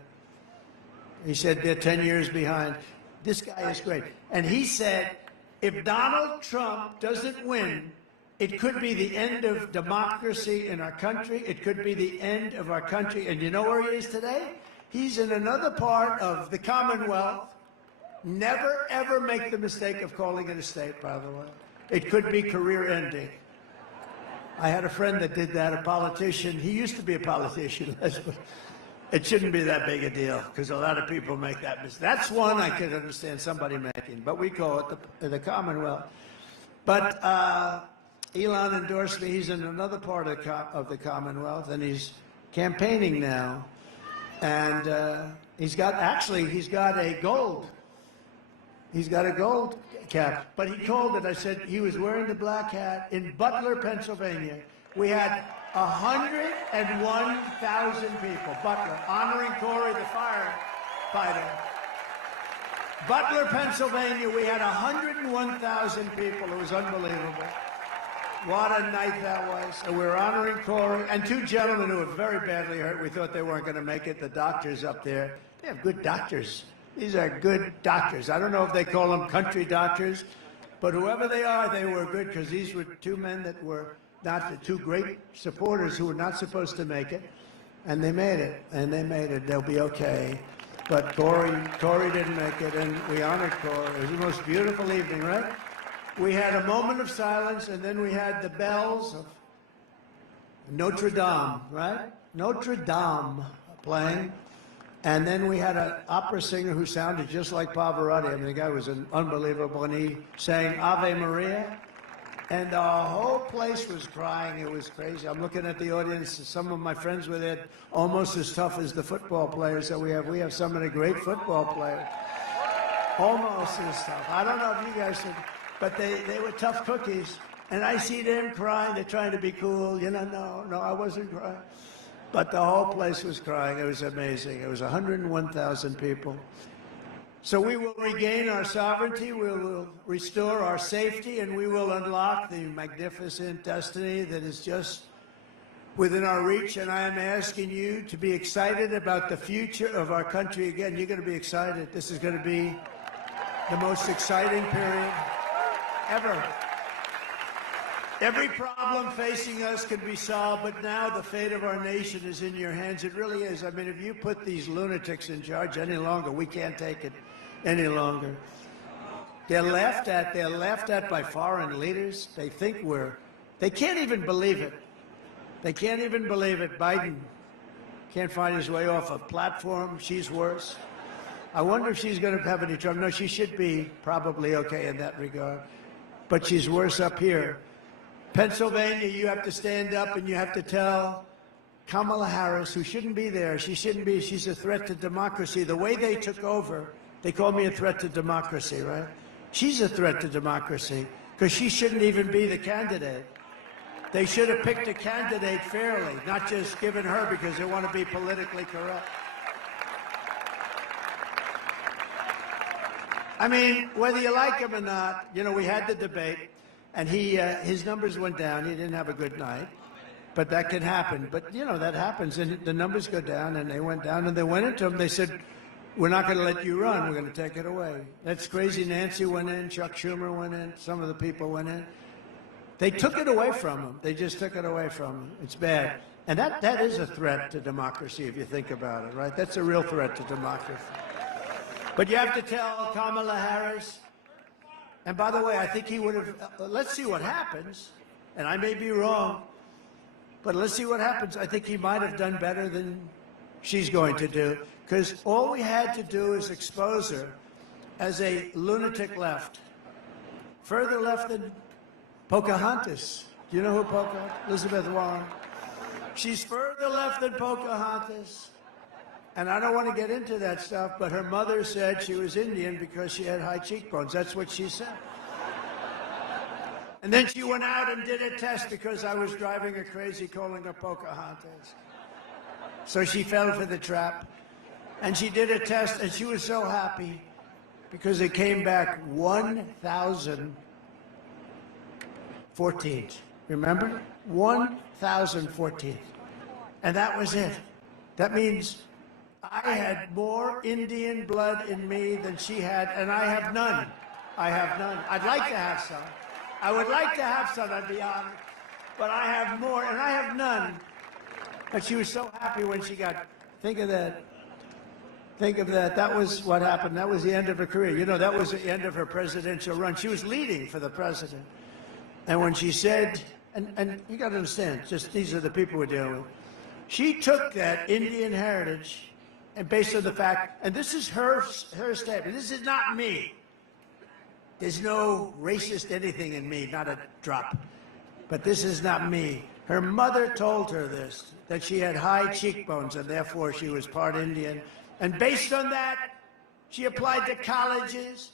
He said, they're 10 years behind. This guy is great. And he said, if Donald Trump doesn't win, it could be the end of democracy in our country. It could be the end of our country. And you know where he is today? He's in another part of the Commonwealth. Never, ever make the mistake of calling it a state, by the way. It could be career-ending. I had a friend that did that, a politician. He used to be a politician. It shouldn't be that big a deal, because a lot of people make that mistake. That's one I could understand somebody making, but we call it the Commonwealth. But Elon endorsed me. He's in another part of the Commonwealth, and he's campaigning now. And he's got a gold. He's got a gold cap. But he called it, I said, he was wearing the black hat in Butler, Pennsylvania. We had 101,000 people, Butler, honoring Corey, the firefighter. Butler, Pennsylvania, we had 101,000 people. It was unbelievable. What a night that was. And we were honoring Corey and two gentlemen who were very badly hurt. We thought they weren't going to make it, the doctors up there. They have good doctors. These are good doctors. I don't know if they call them country doctors, but whoever they are, they were good, because these were two men that were not the two great supporters who were not supposed to make it, and they made it, and they made it. They'll be okay. But Corey didn't make it, and we honored Corey. It was the most beautiful evening, right? We had a moment of silence, and then we had the bells of Notre Dame, right? Notre Dame playing. And then we had an opera singer who sounded just like Pavarotti. I mean, the guy was unbelievable, and he sang Ave Maria. And the whole place was crying. It was crazy. I'm looking at the audience. Some of my friends were there, almost as tough as the football players that we have. We have some of the great football players. Almost as tough. I don't know if you guys should. But they were tough cookies. And I see them crying. They're trying to be cool. You know, no, I wasn't crying. But the whole place was crying. It was amazing. It was 101,000 people. So we will regain our sovereignty, we will restore our safety, and we will unlock the magnificent destiny that is just within our reach. And I am asking you to be excited about the future of our country again. You're going to be excited. This is going to be the most exciting period ever. Every problem facing us can be solved, but now the fate of our nation is in your hands. It really is. I mean, if you put these lunatics in charge any longer, we can't take it any longer. They're laughed at by foreign leaders. They think they can't even believe it. They can't even believe it. Biden can't find his way off a platform. She's worse. I wonder if she's going to have any trouble. No, she should be probably okay in that regard. But she's worse up here. Pennsylvania, you have to stand up and you have to tell Kamala Harris, who shouldn't be there, she's a threat to democracy. The way they took over, they called me a threat to democracy, right? She's a threat to democracy because she shouldn't even be the candidate. They should have picked a candidate fairly, not just given her because they want to be politically correct. I mean, whether you like him or not, you know, we had the debate, and his numbers went down. He didn't have a good night, but that can happen. But, you know, that happens, and the numbers go down, and they went down, and they went into him. They said, we're not going to let you run. We're going to take it away. That's crazy. Nancy went in. Chuck Schumer went in. Some of the people went in. They took it away from him. They just took it away from him. It's bad. And that is a threat to democracy, if you think about it, right? That's a real threat to democracy. But you have to tell Kamala Harris, and by the way, I think he would have, let's see what happens, and I may be wrong, but let's see what happens. I think he might have done better than she's going to do, because all we had to do is expose her as a lunatic left, further left than Pocahontas. Do you know who Pocahontas? Elizabeth Warren. She's further left than Pocahontas. And I don't want to get into that stuff, but her mother said she was Indian because she had high cheekbones. That's what she said. And then she went out and did a test because I was driving her crazy calling her Pocahontas. So she fell for the trap. And she did a test, and she was so happy because it came back 1,014. Remember? 1,014. And that was it. That means I had more Indian blood in me than she had, and I have none. I have none. I'd like to have some. I would like to have some, I'd be honest. But I have more, and I have none. But she was so happy when she got, think of that. Think of that. That was what happened. That was the end of her career. You know, that was the end of her presidential run. She was leading for the president. And when she said, and you got to understand, just these are the people we're dealing with. She took that Indian heritage, and based on the fact, and this is her statement, this is not me. There's no racist anything in me, not a drop. But this is not me. Her mother told her this, that she had high cheekbones, and therefore she was part Indian. And based on that, she applied to colleges,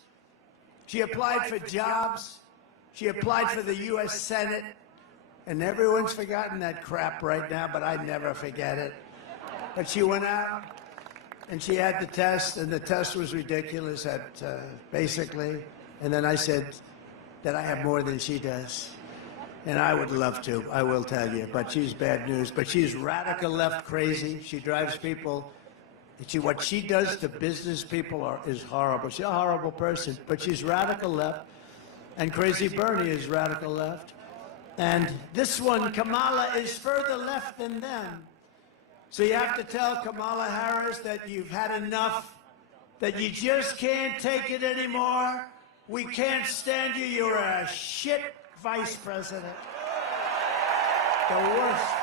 she applied for jobs, she applied for the U.S. Senate, and everyone's forgotten that crap right now, but I never forget it. But she went out, and she had the test, and the test was ridiculous basically. And then I said that I have more than she does. And I would love to, I will tell you, but she's bad news. But she's radical left crazy. She drives people. What she does to business people is horrible. She's a horrible person, but she's radical left. And Crazy Bernie is radical left. And this one, Kamala, is further left than them. So you have to tell Kamala Harris that you've had enough, that you just can't take it anymore. We can't stand you. You're a shit vice president. The worst.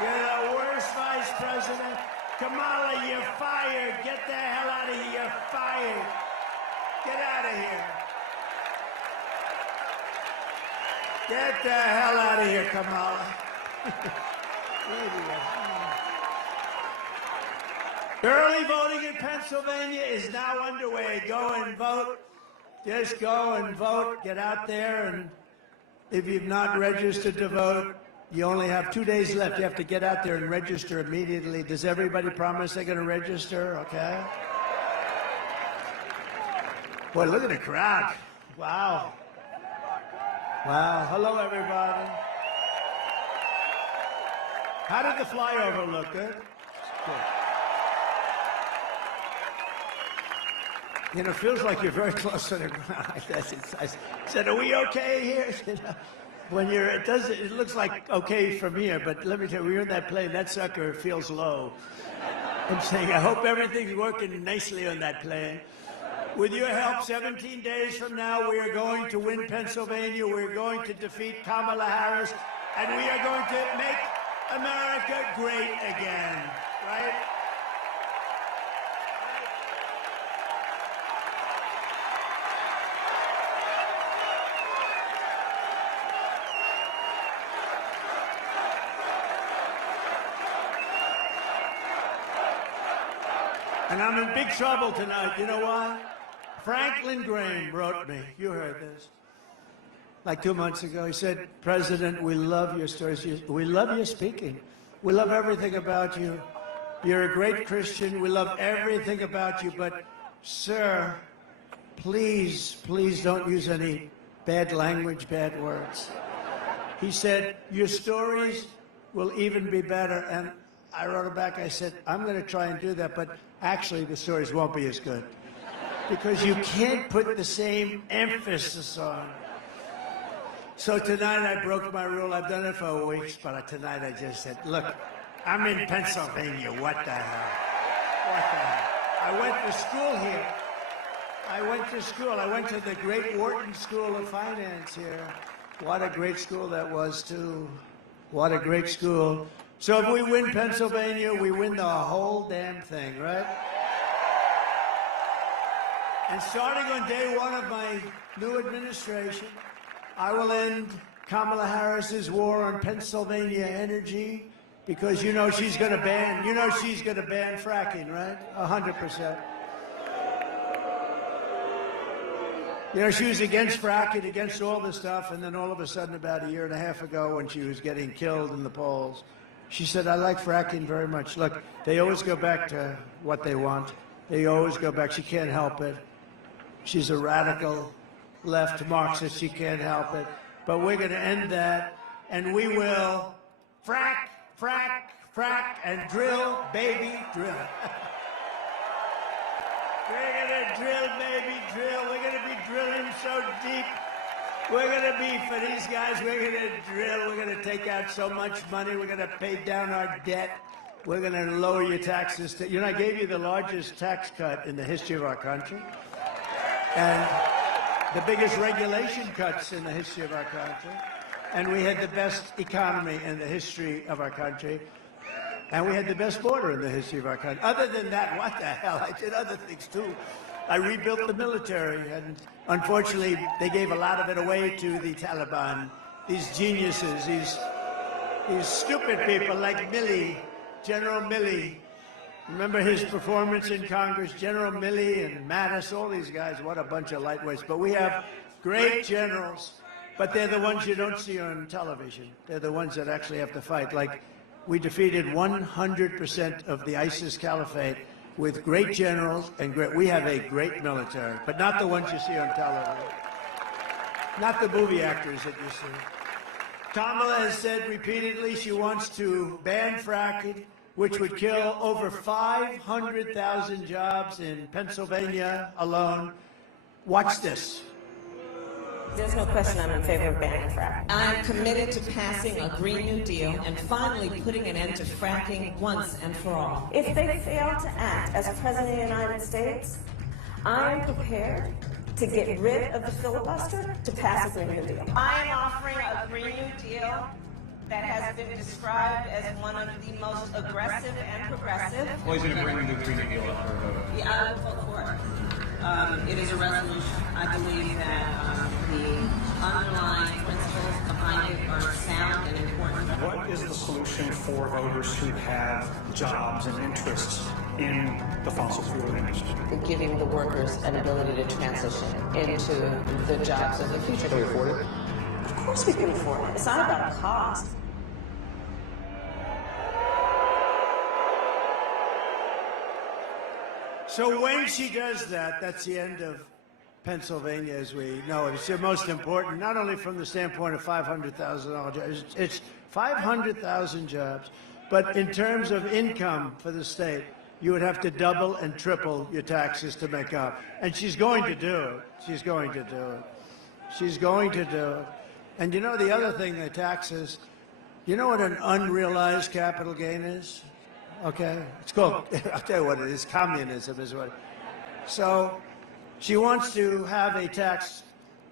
You're the worst vice president. Kamala, you're fired. Get the hell out of here. You're fired. Get out of here. Get the hell out of here, Kamala. Early voting in Pennsylvania is now underway. Go and vote. Just go and vote. Get out there, and if you've not registered to vote, you only have 2 days left. You have to get out there and register immediately. Does everybody promise they're going to register? Okay. Boy, look at the crowd. Wow. Wow. Hello, everybody. How did the flyover look? Good? Good. You know, it feels like you're very close to the ground. I said, are we okay here? You know, when you're, it looks like okay from here, but let me tell you, when you're in that plane, that sucker feels low. I'm saying, I hope everything's working nicely on that plane. With your help, 17 days from now, we are going to win Pennsylvania. We're going to defeat Kamala Harris, and we are going to make America great again, right? And I'm in big trouble tonight. You know why? Franklin Graham wrote me. You heard this. Like 2 months ago, he said, President, we love your stories. We love your speaking. We love everything about you. You're a great Christian. We love everything about you. But, sir, please, please don't use any bad language, bad words. He said, your stories will even be better. And I wrote him back. I said, I'm going to try and do that. But actually, the stories won't be as good. Because you can't put the same emphasis on. So tonight I broke my rule. I've done it for weeks, but tonight I just said, look, I'm in Pennsylvania. What the hell? What the hell? I went to school here. I went to school. I went to the great Wharton School of Finance here. What a great school that was, too. What a great school. So if we win Pennsylvania, we win the whole damn thing, right? And starting on day one of my new administration, I will end Kamala Harris's war on Pennsylvania energy, because you know she's going to ban, fracking, right? 100%. You know, she was against fracking, against all this stuff, and then all of a sudden, about a year and a half ago, when she was getting killed in the polls, she said, I like fracking very much. Look, they always go back to what they want. They always go back. She can't help it. She's a radical left Marxist. She can't help it. But we're going to end that, and we will frack, frack, frack, and drill, baby, drill. We're going to drill, baby, drill. We're going to be drilling so deep. We're going to be, for these guys, we're going to drill. We're going to take out so much money. We're going to pay down our debt. We're going to lower your taxes. You know, I gave you the largest tax cut in the history of our country. And the biggest regulation cuts in the history of our country. And we had the best economy in the history of our country. And we had the best border in the history of our country. Other than that, what the hell? I did other things, too. I rebuilt the military, and unfortunately, they gave a lot of it away to the Taliban. These geniuses, these stupid people like Milley, General Milley. Remember his performance in Congress? General Milley and Mattis, all these guys, what a bunch of lightweights. But we have great generals, but they're the ones you don't see on television. They're the ones that actually have to fight. Like, we defeated 100% of the ISIS caliphate with great generals and we have a great military, but not the ones you see on television. Not the movie actors that you see. Kamala has said repeatedly she wants to ban fracking, which would kill over 500,000 jobs in Pennsylvania alone. Watch this. There's no question I'm in favor of banning fracking. I'm committed to passing a Green New Deal and finally putting an end to fracking once and for all. If they fail to act as President of the United States, I am prepared to get rid of the filibuster to pass a Green New Deal. I am offering a Green New Deal that has been described as one of the most aggressive and progressive. Well, he's going to bring the Green New Deal up for a vote. Yeah, I will vote for it. It is a resolution. I believe that the underlying principles behind it are sound and important. What is the solution for voters who have jobs and interests in the fossil fuel industry. Giving the workers an ability to transition into the jobs of the future. Can we afford it? Of course we can afford it. It's not about cost. So when she does that, that's the end of Pennsylvania as we know it. It's the most important, not only from the standpoint of $500,000 jobs, it's 500,000 jobs, but in terms of income for the state, you would have to double and triple your taxes to make up. And she's going to do it. She's going to do it. She's going to do it. And you know the other thing, the taxes, you know what an unrealized capital gain is? Okay? It's called, I'll tell you what it is, communism is what. So she wants to have a tax,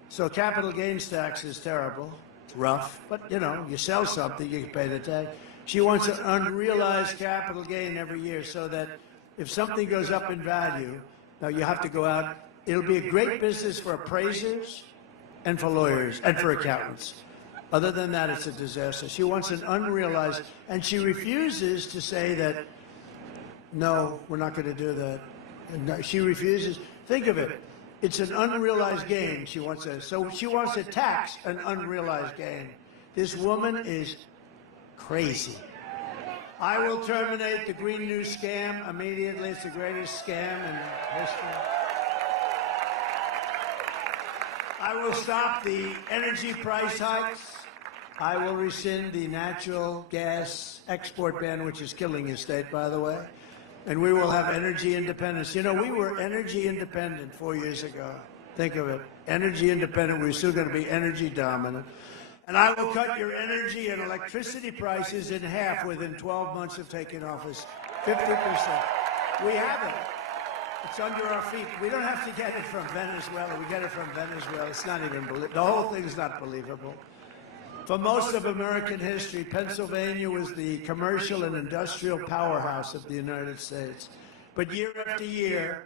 so capital gains tax is terrible, rough, but you know, you sell something, you can pay the tax. She wants an unrealized capital gain every year so that if something goes up in value, now you have to go out, it'll be a great business for appraisers and for lawyers and for accountants. Other than that, it's a disaster. She wants an unrealized, and she refuses to say that, no, we're not going to do that. And no, she refuses. Think of it. It's an unrealized gain, she wants to. So she wants to tax an unrealized gain. This woman is crazy. I will terminate the Green New scam immediately. It's the greatest scam in history. I will stop the energy price hikes. I will rescind the natural gas export ban, which is killing his state, by the way. And we will have energy independence. You know, we were energy independent 4 years ago. Think of it. Energy independent. We're still going to be energy dominant. And I will cut your energy and electricity prices in half within 12 months of taking office. 50%. We have it. It's under our feet. We don't have to get it from Venezuela. We get it from Venezuela. It's not even believable. The whole thing is not believable. For most of American history, Pennsylvania was the commercial and industrial powerhouse of the United States. But year after year,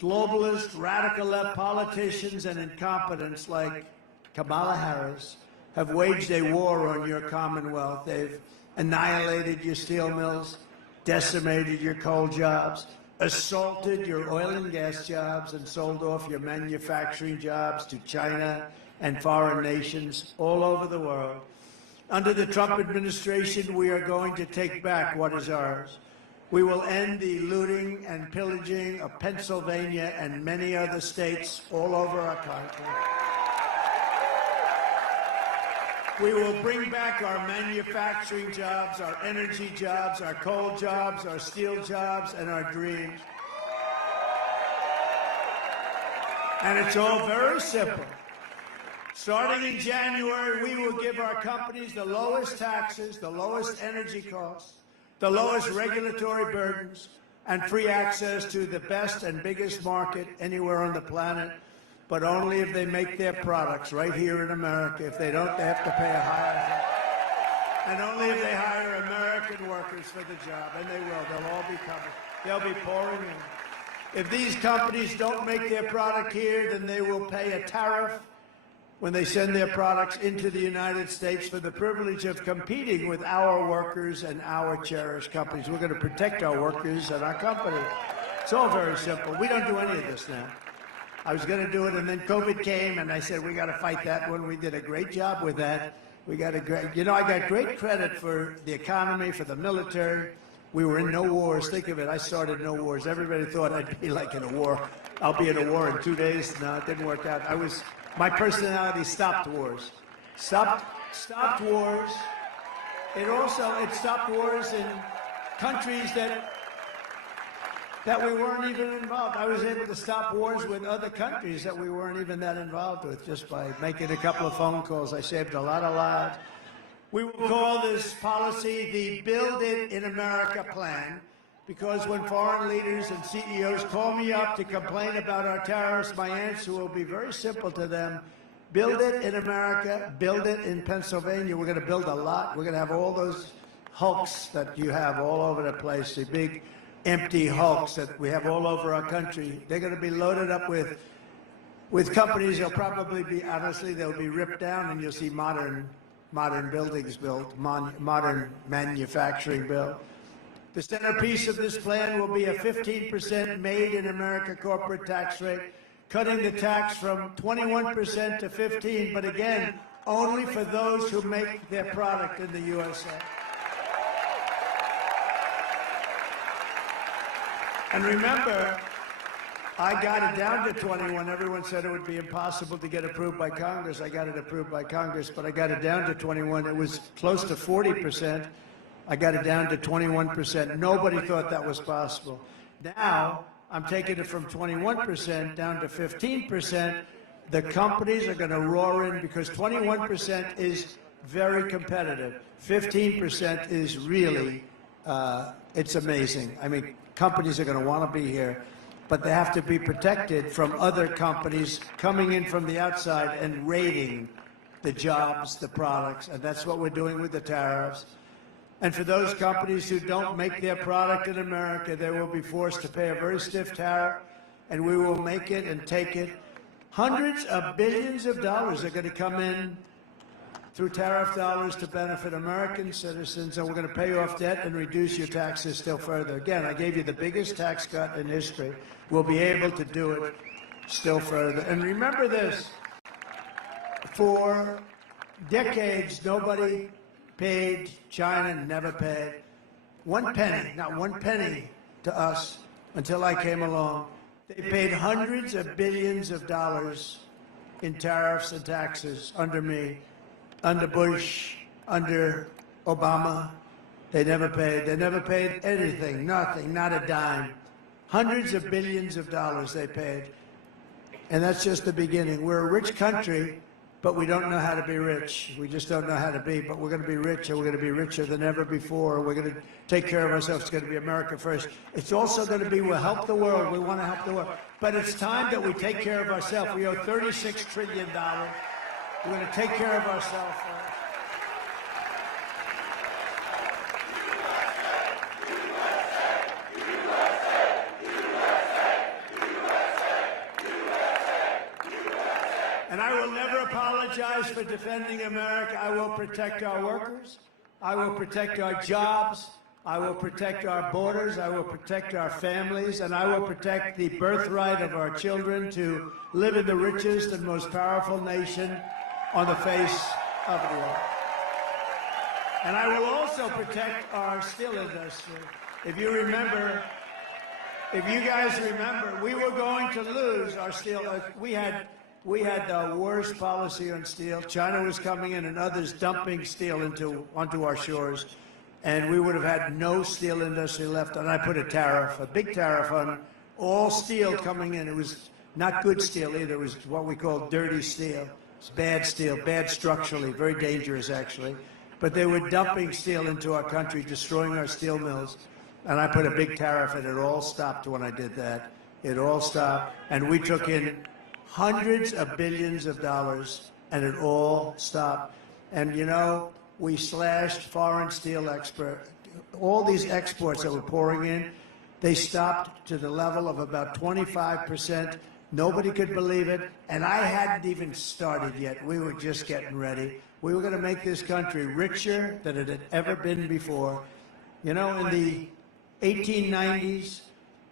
globalist, radical left politicians and incompetents like Kamala Harris have waged a war on your Commonwealth. They've annihilated your steel mills, decimated your coal jobs, assaulted your oil and gas jobs, and sold off your manufacturing jobs to China and foreign nations all over the world. Under the Trump administration, we are going to take back what is ours. We will end the looting and pillaging of Pennsylvania and many other states all over our country. We will bring back our manufacturing jobs, our energy jobs, our coal jobs, our steel jobs, and our dreams. And it's all very simple. Starting in January, we will give our companies the lowest taxes, the lowest energy costs, the lowest regulatory burdens, and free access to the best and biggest market anywhere on the planet, but only if they make their products right here in America. If they don't, they have to pay a higher. And only if they hire American workers for the job, and they will. They'll all be coming. They'll be pouring in. If these companies don't make their product here, then they will pay a tariff when they send their products into the United States for the privilege of competing with our workers and our cherished companies. We're going to protect our workers and our company. It's all very simple. We don't do any of this now. I was going to do it, and then COVID came, and I said, we got to fight that one. We did a great job with that. We got a great, you know, I got great credit for the economy, for the military. We were in no wars. Think of it. I started no wars. Everybody thought I'd be like in a war. I'll be in a war in 2 days. No, it didn't work out. My personality stopped wars. Stopped wars. It stopped wars in countries that we weren't even involved. I was able to stop wars with other countries that we weren't even that involved with just by making a couple of phone calls. I saved a lot of lives. We will call this policy the Build It in America plan, because when foreign leaders and CEOs call me up to complain about our tariffs, my answer will be very simple to them. Build it in America, build it in Pennsylvania. We're going to build a lot. We're going to have all those hulks that you have all over the place, the big empty hulks that we have all over our country. They're going to be loaded up with companies. They'll probably be, honestly, they'll be ripped down, and you'll see modern buildings built, modern manufacturing built. The centerpiece of this plan will be a 15% made in America corporate tax rate, cutting the tax from 21% to 15%, but again, only for those who make their product in the USA. And remember, I got it down to 21. Everyone said it would be impossible to get approved by Congress. I got it approved by Congress, but I got it down to 21. It was close to 40%. I got it down to 21%. Nobody thought that was possible. Now, I'm taking it from 21% down to 15%. The companies are going to roar in because 21% is very competitive. 15% is really, it's amazing. I mean, companies are going to want to be here, but they have to be protected from other companies coming in from the outside and raiding the jobs, the products, and that's what we're doing with the tariffs. And for those companies who don't make their product in America, they will be forced to pay a very stiff tariff, and we will make it and take it. Hundreds of billions of dollars are going to come in through tariff dollars to benefit American citizens, and we're going to pay off debt and reduce your taxes still further. Again, I gave you the biggest tax cut in history. We'll be able to do it still further. And remember this, for decades, nobody paid, China never paid one penny, not one penny to us until I came along. They paid hundreds of billions of dollars in tariffs and taxes under me, under Bush, under Obama. They never paid. They never paid anything, nothing, not a dime. Hundreds of billions of dollars they paid. And that's just the beginning. We're a rich country, but we don't know how to be rich. We just don't know how to be, but we're going to be rich, and we're going to be richer than ever before. We're going to take care of ourselves. It's going to be America first. It's also going to be, we'll help the world. We want to help the world. But it's time that we take care of ourselves. We owe $36 trillion. We're going to take care of ourselves first. And I will never apologize for defending America. I will protect our workers. I will protect our jobs. I will protect our borders. I will protect our families. And I will protect the birthright of our children to live in the richest and most powerful nation on the face of the earth. And I will also protect our steel industry. If you remember, if you guys remember, we were going to lose our steel. We had the worst policy on steel. China was coming in and others dumping steel onto our shores. And we would have had no steel industry left. And I put a tariff, a big tariff on all steel coming in. It was not good steel either. It was what we call dirty steel. It's bad steel, bad structurally, very dangerous actually. But they were dumping steel into our country, destroying our steel mills. And I put a big tariff and it all stopped when I did that. It all stopped. And we took in hundreds of billions of dollars, and it all stopped. And you know, we slashed foreign steel export. All these exports that were pouring in, they stopped to the level of about 25%. Nobody could believe it, and I hadn't even started yet. We were just getting ready. We were going to make this country richer than it had ever been before. You know, in the 1890s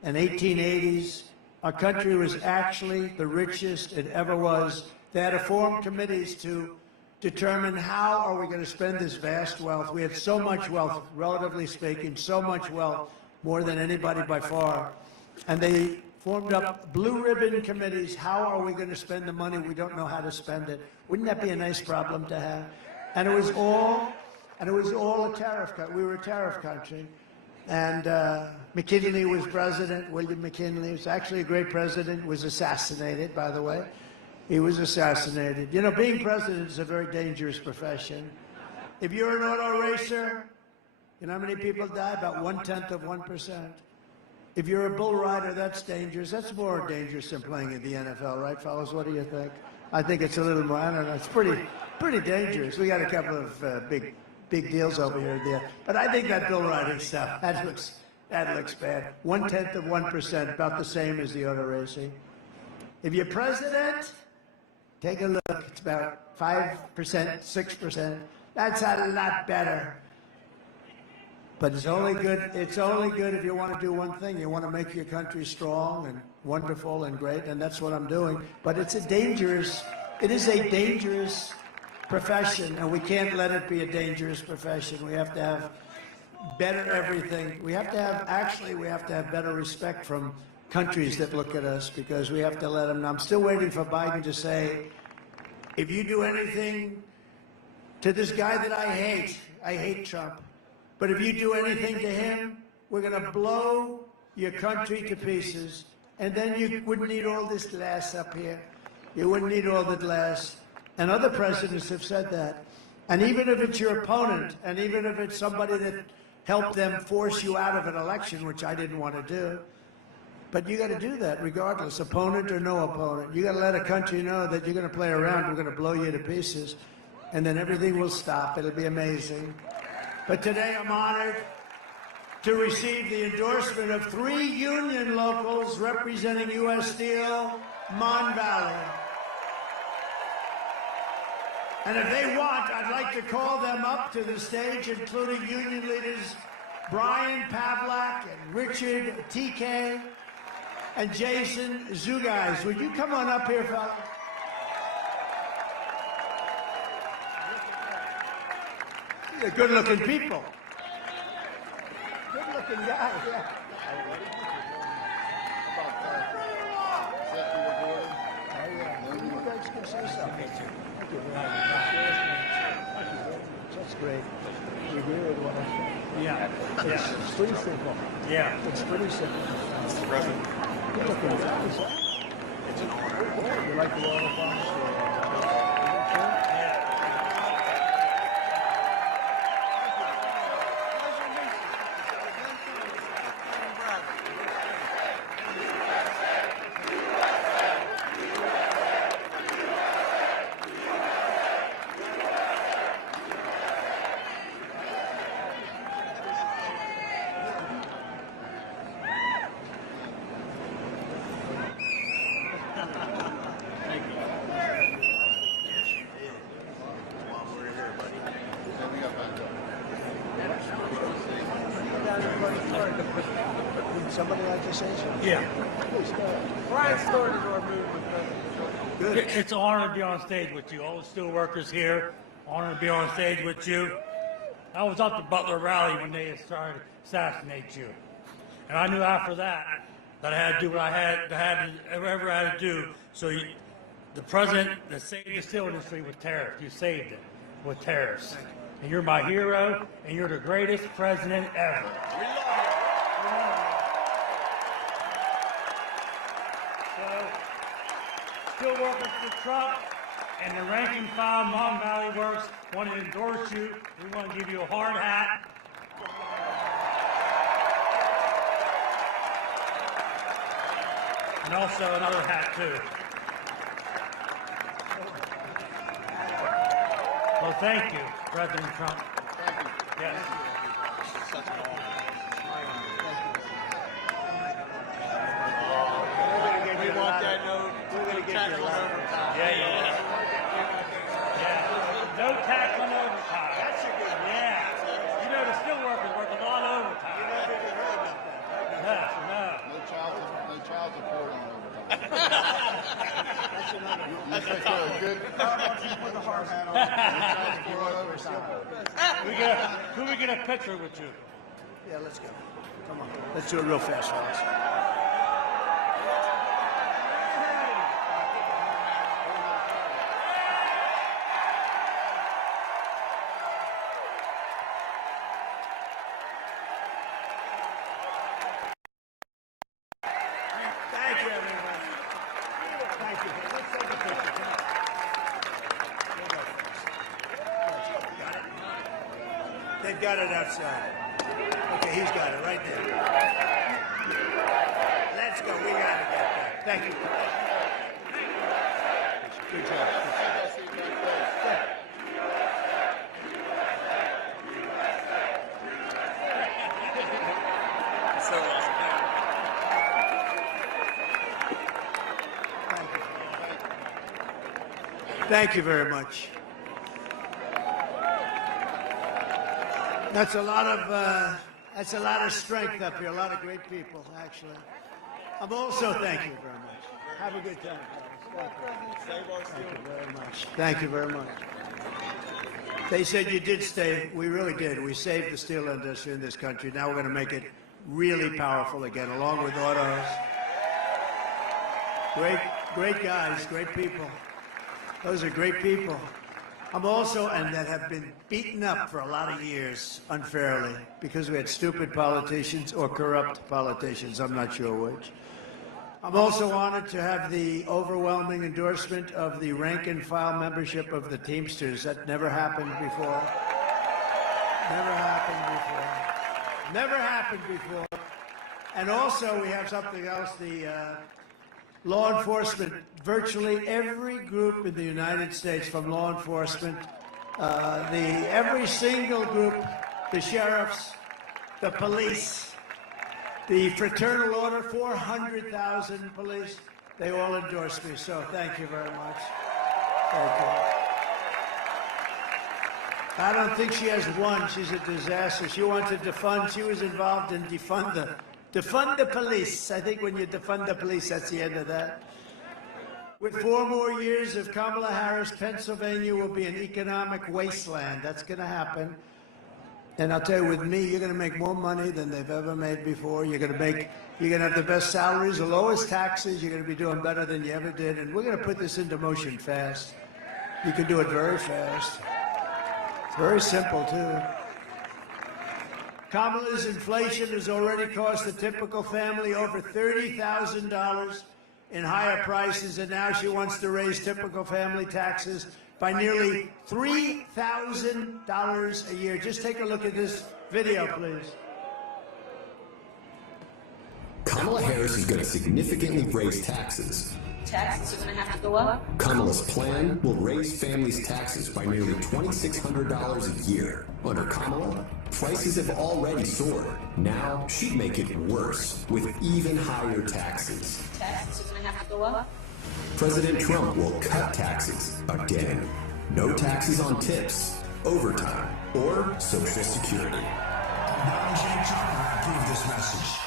and 1880s, our country was actually the richest it ever was. They had to form committees to determine how are we going to spend this vast wealth. We had so much wealth, relatively speaking, so much wealth, more than anybody by far. And they formed up blue ribbon committees. How are we going to spend the money? We don't know how to spend it. Wouldn't that be a nice problem to have? And it was all a tariff cut. We were a tariff country. And McKinley was president. William McKinley was actually a great president, was assassinated, by the way. He was assassinated. You know, being president is a very dangerous profession. If you're an auto racer, you know how many people die? About 1/10%. If you're a bull rider, that's dangerous. That's more dangerous than playing in the NFL, right, fellas? What do you think? I think it's a little more, I don't know, it's pretty dangerous. We got a couple of big deals over here and there. But I think that bull riding stuff, that looks bad. 1/10%, about the same as the auto racing. If you're president, take a look. It's about 5%, 6%. That's a lot better. But it's only good if you want to do one thing. You want to make your country strong and wonderful and great, and that's what I'm doing. But it is a dangerous profession, and we can't let it be a dangerous profession. We have to have better everything. We have to have better respect from countries that look at us, because we have to let them know. I'm still waiting for Biden to say, if you do anything to this guy that I hate Trump, but if you do anything to him, we're going to blow your country to pieces, and then you wouldn't need all this glass up here. You wouldn't need all the glass. And other presidents have said that. And even if it's your opponent, and even if it's somebody that helped them force you out of an election, which I didn't want to do, but you got to do that regardless, opponent or no opponent. You got to let a country know that you're going to play around, we're going to blow you to pieces, and then everything will stop. It'll be amazing. But today I'm honored to receive the endorsement of 3 union locals representing U.S. Steel, Mon Valley. And if they want, I'd like to call them up to the stage, including union leaders Brian Pavlak and Richard TK and Jason Zugais. Would you come on up here, fellas? They're good-looking people. Good-looking guys, yeah. You guys can say something. Thank you very much. That's great. You agree with what I said? Yeah. It's pretty simple. Yeah. It's pretty simple. Mr. President. Good-looking guys, huh? It's an honor. You like the water bombs? Somebody like to say something? Yeah. Brian started our movement. Good. It's an honor to be on stage with you. All the steel workers here, honor to be on stage with you. I was up to Butler Rally when they started to assassinate you. And I knew after that I had to do what I had to do. So the president that saved the steel industry with tariffs, you saved it with tariffs. And you're my hero, and you're the greatest president ever. Steel workers for Trump and the rank and file Mon Valley Works want to endorse you. We want to give you a hard hat. And also another hat too. Well, thank you, President Trump. Thank you. Yes. Such an honor. We want that note. Tax on overtime. Yeah. No tax on overtime. That's a good one. Yeah. You know, the steel workers work a lot of overtime. You never even heard about that. No. No child support on overtime. That's another one. That's a good. Put the hard hat on. Can we get a picture with you? Yeah, let's go. Come on. Let's do it real fast, fellas. They've got it outside. Okay, he's got it right there. Let's go. We got to get that. Thank you. Good job. So awesome. Thank you very much. That's a lot of That's a lot of strength up here, a lot of great people, actually. I'm also, thank you very much. Have a good time. Thank you very much. Thank you very much. They said you did stay. We really did. We saved the steel industry in this country. Now we're going to make it really powerful again, along with autos. Great guys, great people. Those are great people. I'm also, and that have been beaten up for a lot of years unfairly because we had stupid politicians or corrupt politicians. I'm not sure which. I'm also honored to have the overwhelming endorsement of the rank and file membership of the Teamsters. That never happened before. Never happened before. Never happened before. And also we have something else, the law enforcement. Virtually every group in the United States, from law enforcement, every single group, the sheriffs, the police, the fraternal order, 400,000 police, they all endorse me. So thank you very much. Thank you. I don't think she has won. She's a disaster. She wanted to defund. She was involved in defund the police. I think when you defund the police, that's the end of that. With 4 more years of Kamala Harris, Pennsylvania will be an economic wasteland. That's going to happen. And I'll tell you, with me, you're going to make more money than they've ever made before. You're going to have the best salaries, the lowest taxes. You're going to be doing better than you ever did. And we're going to put this into motion fast. You can do it very fast. It's very simple, too. Kamala's inflation has already cost the typical family over $30,000 in higher prices, and now she wants to raise typical family taxes by nearly $3,000 a year. Just take a look at this video, please. Kamala Harris is going to significantly raise taxes. Taxes are going to have to go up? Kamala's plan will raise families' taxes by nearly $2,600 a year. Under Kamala, prices have already soared. Now she'd make it worse with even higher taxes. Taxes are going to have to go up? President Trump will cut taxes again. No taxes on tips, overtime, or Social Security. Donald J. Trump approve this message.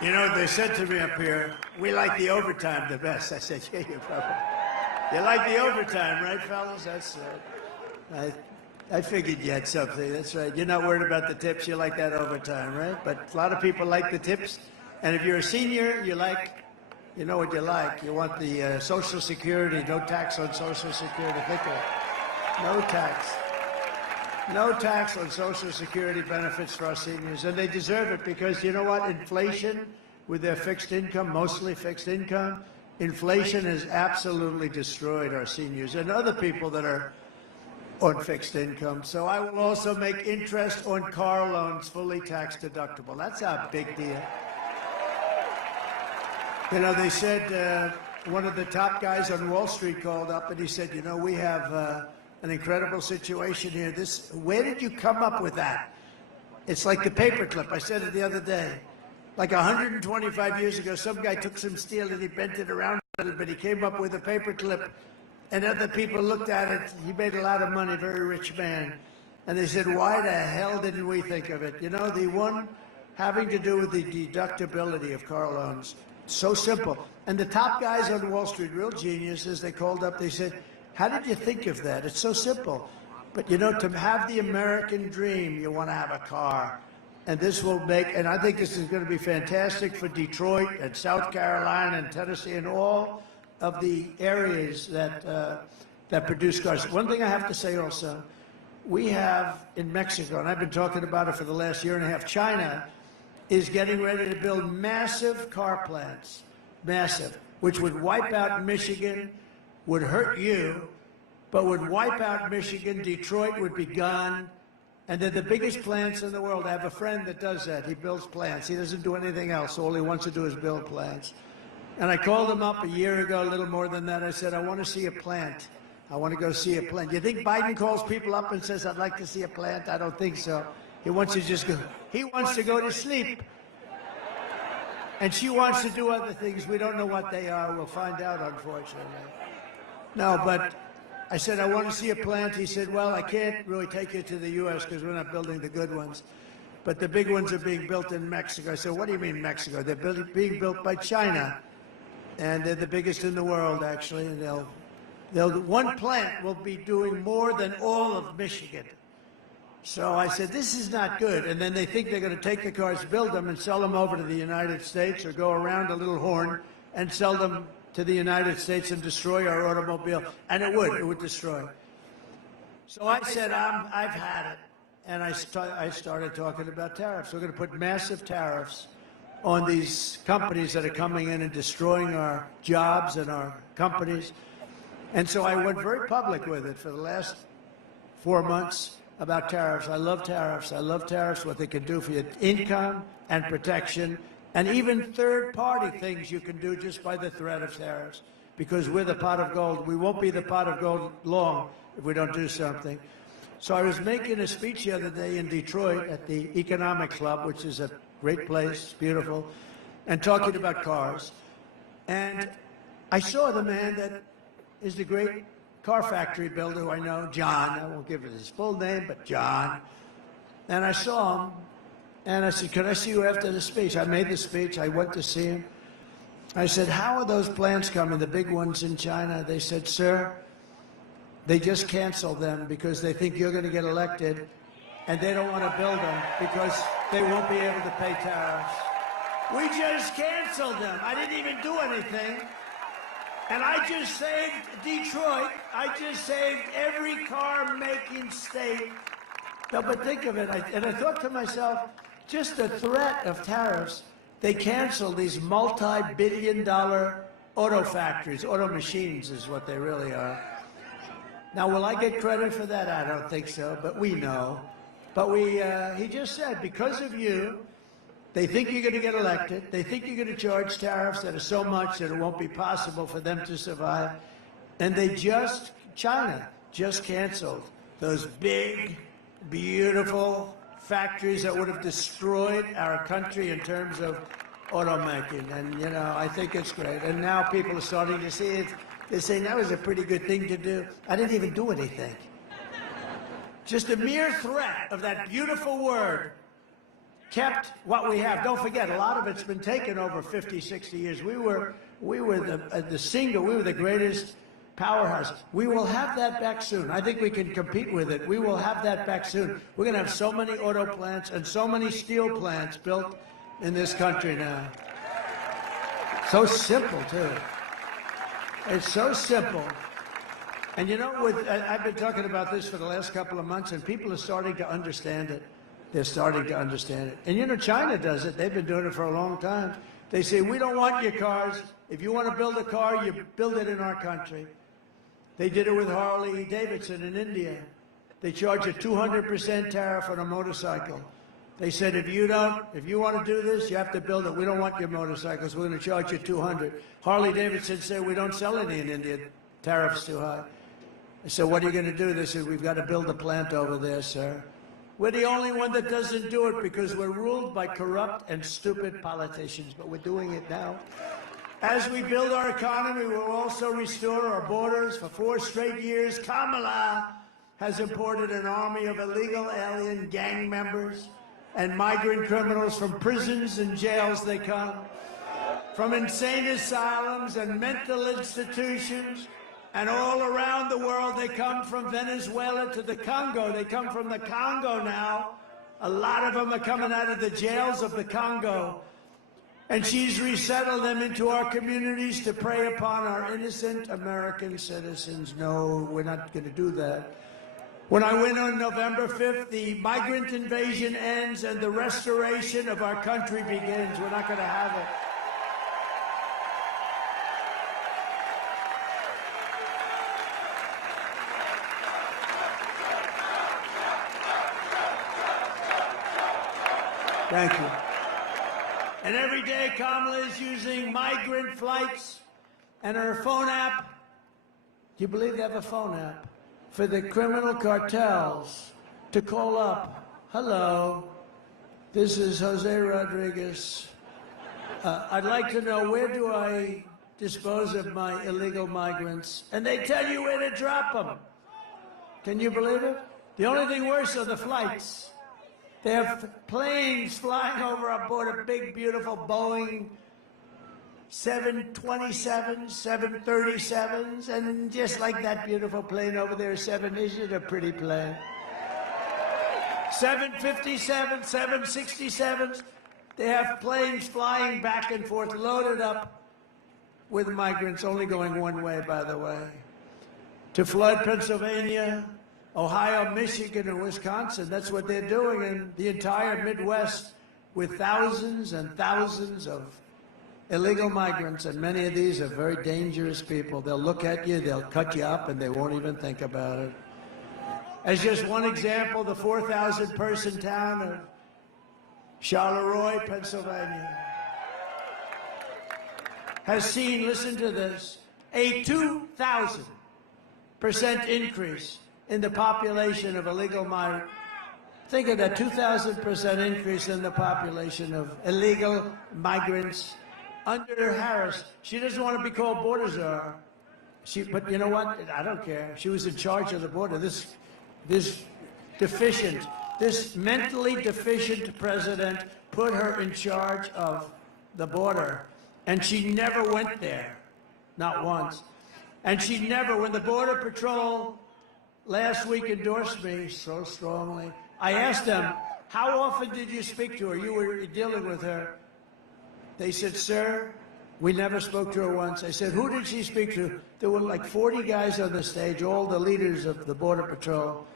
You know, they said to me up here, we like the overtime the best. I said, yeah, you probably. You like the overtime, right, fellas? That's I figured you had something. That's right. You're not worried about the tips. You like that overtime, right? But a lot of people like the tips. And if you're a senior, you know what you like. You want the Social Security, no tax on Social Security. Think of it. No tax. No tax on Social Security benefits for our seniors. And they deserve it because, you know what? Inflation, with their fixed income, mostly fixed income, inflation has absolutely destroyed our seniors and other people that are on fixed income. So I will also make interest on car loans fully tax deductible. That's a big deal. You know, they said one of the top guys on Wall Street called up and he said, you know, we have an incredible situation here. Where did you come up with that? It's like the paperclip. I said it the other day. Like 125 years ago, some guy took some steel and he bent it around a little bit. He came up with a paperclip, and other people looked at it. He made a lot of money, very rich man. And they said, why the hell didn't we think of it? You know, the one having to do with the deductibility of car loans. So simple. And the top guys on Wall Street, real geniuses, they called up, they said, how did you think of that? It's so simple. But, you know, to have the American dream, you want to have a car. And this will make, and I think this is going to be fantastic for Detroit and South Carolina and Tennessee and all of the areas that that produce cars. One thing I have to say also, we have in Mexico, and I've been talking about it for the last year and a half, China is getting ready to build massive car plants, massive, which would wipe out Michigan, would hurt you, but would wipe out Michigan. Detroit would be gone. And they're the biggest plants in the world. I have a friend that does that. He builds plants. He doesn't do anything else. All he wants to do is build plants. And I called him up a year ago, a little more than that. I said, I want to see a plant. I want to go see a plant. You think Biden calls people up and says, I'd like to see a plant? I don't think so. He wants to just go. He wants to go to sleep. And she wants to do other things. We don't know what they are. We'll find out, unfortunately. No, but I said, I want to see a plant. He said, well, I can't really take you to the U.S. because we're not building the good ones. But the big ones are being built in Mexico. I said, what do you mean Mexico? They're being built by China. And they're the biggest in the world, actually. And one plant will be doing more than all of Michigan. So I said, this is not good. And then they think they're going to take the cars, build them, and sell them over to the United States, or go around a little horn and sell them to the United States and destroy our automobile. And it would destroy. So I said, I've had it. And I started talking about tariffs. We're going to put massive tariffs on these companies that are coming in and destroying our jobs and our companies. And so I went very public with it for the last 4 months about tariffs. I love tariffs. I love tariffs, what they can do for your income and protection, and even third-party things you can do just by the threat of tariffs. Because we're the pot of gold. We won't be the pot of gold long if we don't do something. So I was making a speech the other day in Detroit at the Economic Club, which is a great place, beautiful, and talking about cars. And I saw the man that is the great car factory builder who I know, John. I won't give it his full name, but John. And I saw him, and I said, could I see you after the speech? I made the speech. I went to see him. I said, how are those plants coming, the big ones in China? They said, sir, they just canceled them because they think you're going to get elected, and they don't want to build them because they won't be able to pay tariffs. We just canceled them. I didn't even do anything. And I just saved Detroit. I just saved every car-making state. No, but think of it. And I thought to myself, just the threat of tariffs, they canceled these multi-billion-dollar auto factories. Auto machines is what they really are. Now, will I get credit for that? I don't think so, but we know. But he just said, because of you, they think you're going to get elected. They think you're going to charge tariffs that are so much that it won't be possible for them to survive. And China just canceled those big, beautiful factories that would have destroyed our country in terms of automaking. And, you know, I think it's great. And now people are starting to see it. They're saying that was a pretty good thing to do. I didn't even do anything. Just the mere threat of that beautiful word kept what we have. Don't forget, a lot of it's been taken over 50, 60 years. We were the greatest powerhouse. We will have that back soon. I think we can compete with it. We will have that back soon. We're going to have so many auto plants and so many steel plants built in this country now. So simple, too. It's so simple. And you know, I've been talking about this for the last couple of months, and people are starting to understand it. They're starting to understand it. And you know, China does it. They've been doing it for a long time. They say, we don't want your cars. If you want to build a car, you build it in our country. They did it with Harley Davidson in India. They charge a 200% tariff on a motorcycle. They said, if you want to do this, you have to build it. We don't want your motorcycles. We're going to charge you 200. Harley Davidson said, we don't sell any in India. Tariff's too high. I said, what are you going to do? They said, we've got to build a plant over there, sir. We're the only one that doesn't do it because we're ruled by corrupt and stupid politicians, but we're doing it now. As we build our economy, we'll also restore our borders. For 4 straight years, Kamala has imported an army of illegal alien gang members and migrant criminals from prisons and jails they come, from insane asylums and mental institutions, and all around the world. They come from Venezuela to the Congo. They come from the Congo now. A lot of them are coming out of the jails of the Congo. And she's resettled them into our communities to prey upon our innocent American citizens. No, we're not going to do that. When I win on November 5th, the migrant invasion ends and the restoration of our country begins. We're not going to have it. Thank you. And every day, Kamala is using migrant flights and her phone app. Do you believe they have a phone app? For the criminal cartels to call up. Hello, this is Jose Rodriguez. I'd like to know, where do I dispose of my illegal migrants, and they tell you where to drop them. Can you believe it? The only thing worse are the flights. They have planes flying over our border, big, beautiful Boeing 727s, 737s, and just like that beautiful plane over there, isn't it a pretty plane? 757s, 767s. They have planes flying back and forth, loaded up with migrants, only going one way, by the way, to flood Pennsylvania, Ohio, Michigan, and Wisconsin. That's what they're doing in the entire Midwest with thousands and thousands of illegal migrants, and many of these are very dangerous people. They'll look at you, they'll cut you up, and they won't even think about it. As just one example, the 4,000-person town of Charleroi, Pennsylvania, has seen, listen to this, a 2,000% increase in the population of illegal migrants. Think of that, 2,000% increase in the population of illegal migrants under Harris. She doesn't want to be called border czar. But you know what? I don't care. She was in charge of the border. This mentally deficient president put her in charge of the border, and she never went there, not once. And she never, when the Border Patrol last week endorsed me so strongly, I asked them, how often did you speak to her? You were dealing with her. They said, sir, we never spoke to her once. I said, who did she speak to? There were like 40 guys on the stage, all the leaders of the Border Patrol.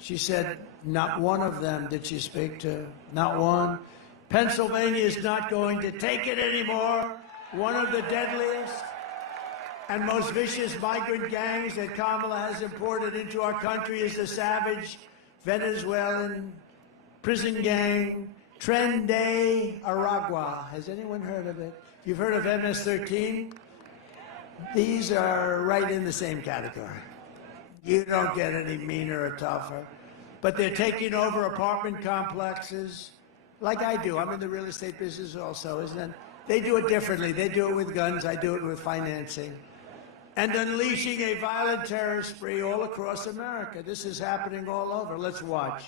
She said, not one of them did she speak to, not one. Pennsylvania is not going to take it anymore. One of the deadliest and most vicious migrant gangs that Kamala has imported into our country is the savage Venezuelan prison gang, Tren de Aragua. Has anyone heard of it? You've heard of MS-13? These are right in the same category. You don't get any meaner or tougher. But they're taking over apartment complexes, like I do. I'm in the real estate business also, isn't it? They do it differently. They do it with guns. I do it with financing. And unleashing a violent terror spree all across America. This is happening all over. Let's watch.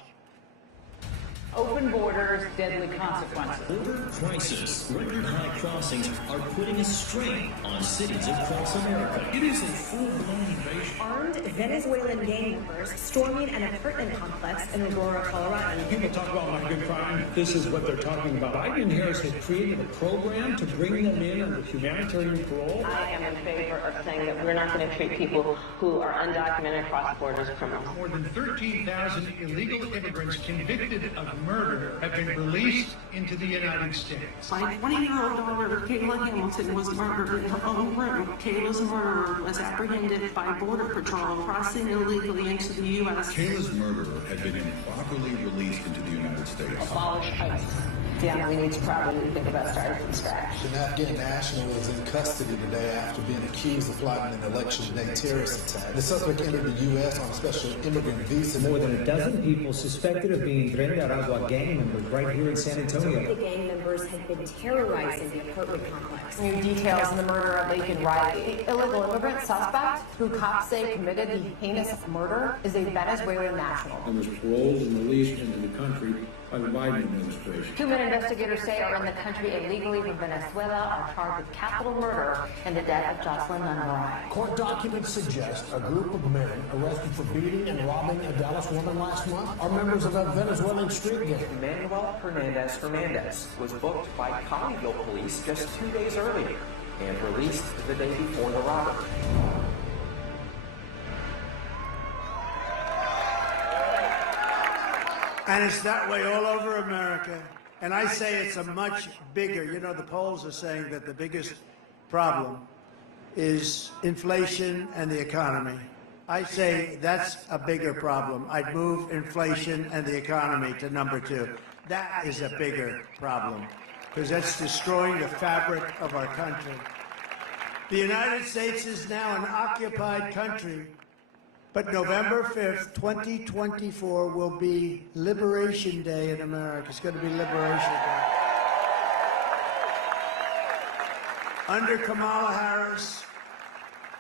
Open borders, deadly consequences. Border crisis. Record-high crossings are putting a strain on cities across America. It is a full-blown invasion. Armed Venezuelan gang members storming an apartment complex in Aurora, Colorado. People talk about migrant crime. This is what they're talking about. Biden and Harris have created a program to bring them in under humanitarian parole. I am in favor of saying that we're not going to treat people who are undocumented cross-border as criminals. More than 13,000 illegal immigrants convicted of murder have been released into the United States. My 20-year-old daughter, Kayla Hamilton, was murdered in her own room. Kayla's murderer was apprehended by Border Patrol crossing illegally into the U.S. Kayla's murderer had been improperly released into the United States. Abolish ICE. Yeah, we need to probably think about starting from scratch. An Afghan national is in custody today after being accused of plotting an election day terrorist attack. The suspect entered the U.S. on a special immigrant visa. More than a dozen people suspected of being Tren de Aragua gang members right here in San Antonio. The gang members had been terrorizing the apartment complex. New details in the murder of Laken Riley. The illegal immigrant suspect, who cops say committed the heinous murder, is a Venezuelan national. And was paroled and released into the country by the Biden administration. 2 men investigators say are in the country illegally from Venezuela are charged with capital murder in the death of Jocelyn Nungaray. Court documents suggest a group of men arrested for beating and robbing a Dallas woman last month are members of a Venezuelan street gang. Manuel Hernandez was booked by Colleyville police just 2 days earlier and released the day before the robbery. And it's that way all over America. And I say it's a much bigger, you know, the polls are saying that the biggest problem is inflation and the economy. I say that's a bigger problem. I'd move inflation and the economy to number 2. That is a bigger problem because that's destroying the fabric of our country. The United States is now an occupied country. But November 5th, 2024 will be Liberation Day in America. It's going to be Liberation Day. Under Kamala Harris,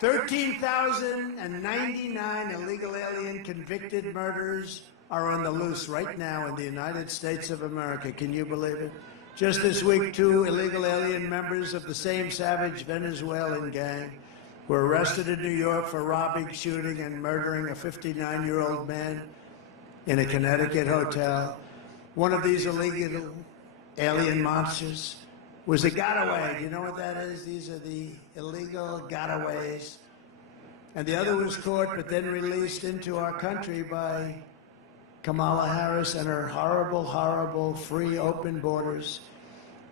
13,099 illegal alien convicted murderers are on the loose right now in the United States of America. Can you believe it? Just this week, 2 illegal alien members of the same savage Venezuelan gang were arrested in New York for robbing, shooting, and murdering a 59-year-old man in a Connecticut hotel. One of these illegal alien monsters was a gotaway. Do you know what that is? These are the illegal gotaways. And the other was caught but then released into our country by Kamala Harris and her horrible, horrible, free, open borders.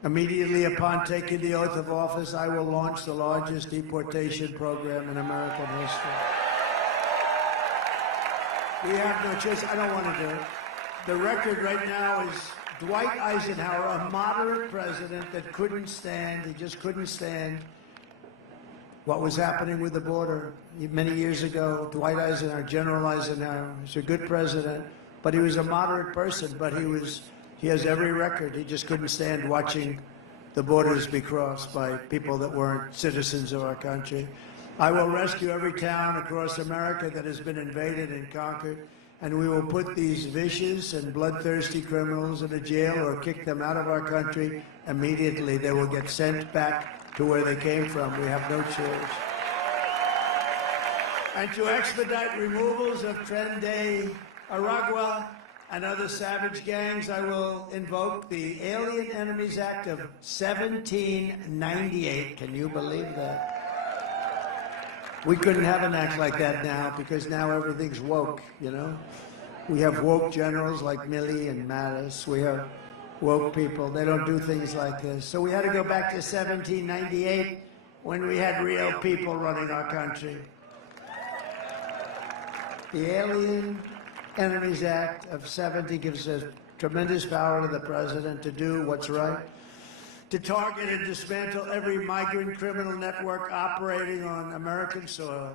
Immediately upon taking the oath of office, I will launch the largest deportation program in American history. We have no choice. I don't want to do it. The record right now is Dwight Eisenhower, a moderate president that couldn't stand, he just couldn't stand what was happening with the border. Many years ago, Dwight Eisenhower, General Eisenhower, was a good president, but he was a moderate person, but he has every record. He just couldn't stand watching the borders be crossed by people that weren't citizens of our country. I will rescue every town across America that has been invaded and conquered, and we will put these vicious and bloodthirsty criminals in a jail or kick them out of our country immediately. They will get sent back to where they came from. We have no choice. And to expedite removals of Tren Aragua and other savage gangs, I will invoke the Alien Enemies Act of 1798. Can you believe that? We couldn't have an act like that now because now everything's woke, you know? We have woke generals like Milley and Mattis. We have woke people. They don't do things like this. So we had to go back to 1798 when we had real people running our country. The Alien Enemies Act of 70 gives a tremendous power to the president to do what's right, to target and dismantle every migrant criminal network operating on American soil.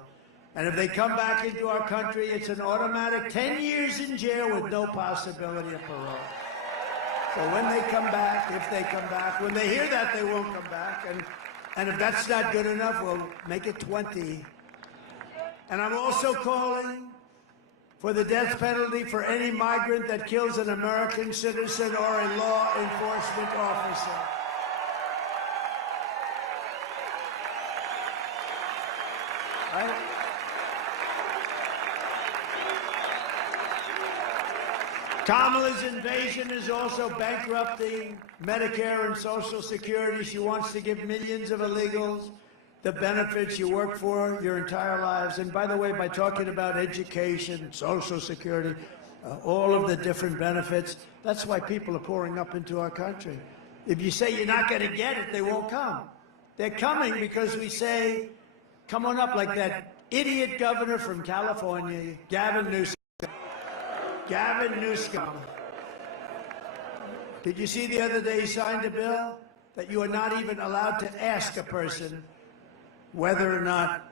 And if they come back into our country, it's an automatic 10 years in jail with no possibility of parole. So when they come back, if they come back, when they hear that, they won't come back. And if that's not good enough, we'll make it 20. And I'm also calling for the death penalty for any migrant that kills an American citizen or a law enforcement officer. Right? Kamala's invasion is also bankrupting Medicare and Social Security. She wants to give millions of illegals the benefits you work for your entire lives. And by the way, by talking about education, Social Security, all of the different benefits, that's why people are pouring up into our country. If you say you're not going to get it, they won't come. They're coming because we say, come on up, like that idiot governor from California, Gavin Newsom. Gavin Newsom. Did you see the other day he signed a bill that you are not even allowed to ask a person whether or not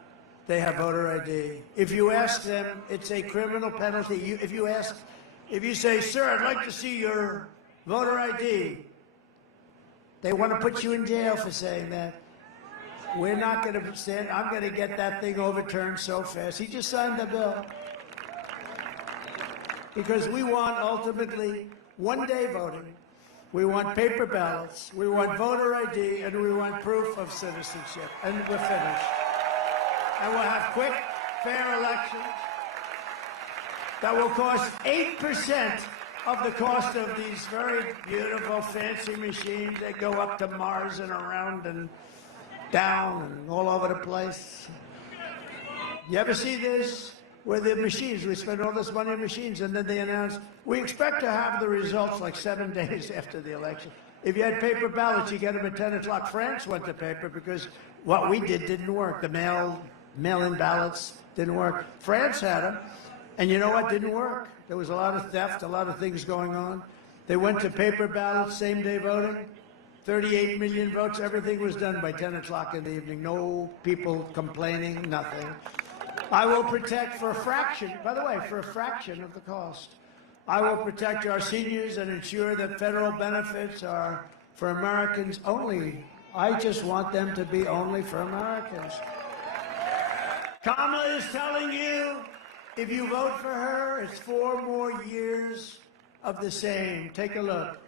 they have voter ID? If you ask them, it's a criminal penalty. If you say, sir, I'd like to see your voter ID, they want to put you in jail for saying that. We're not going to stand. I'm going to get that thing overturned so fast. He just signed the bill. Because we want, ultimately, one-day voting. We want paper ballots. We want voter ID, and we want proof of citizenship. And we're finished. And we'll have quick, fair elections that will cost 8% of the cost of these very beautiful, fancy machines that go up to Mars and around and down and all over the place. You ever see this? Where the machines, we spend all this money on machines, and then they announce, we expect to have the results like 7 days after the election. If you had paper ballots, you get them at 10 o'clock. France went to paper because what we did didn't work. The mail-in ballots didn't work. France had them, and you know what didn't work? There was a lot of theft, a lot of things going on. They went to paper ballots, same-day voting. 38 million votes, everything was done by 10 o'clock in the evening. No people complaining, nothing. I will protect for a fraction, by the way, for a fraction of the cost. I will protect our seniors and ensure that federal benefits are for Americans only I just want them to be only for Americans. Kamala is telling you, if you vote for her, it's 4 more years of the same. Take a look.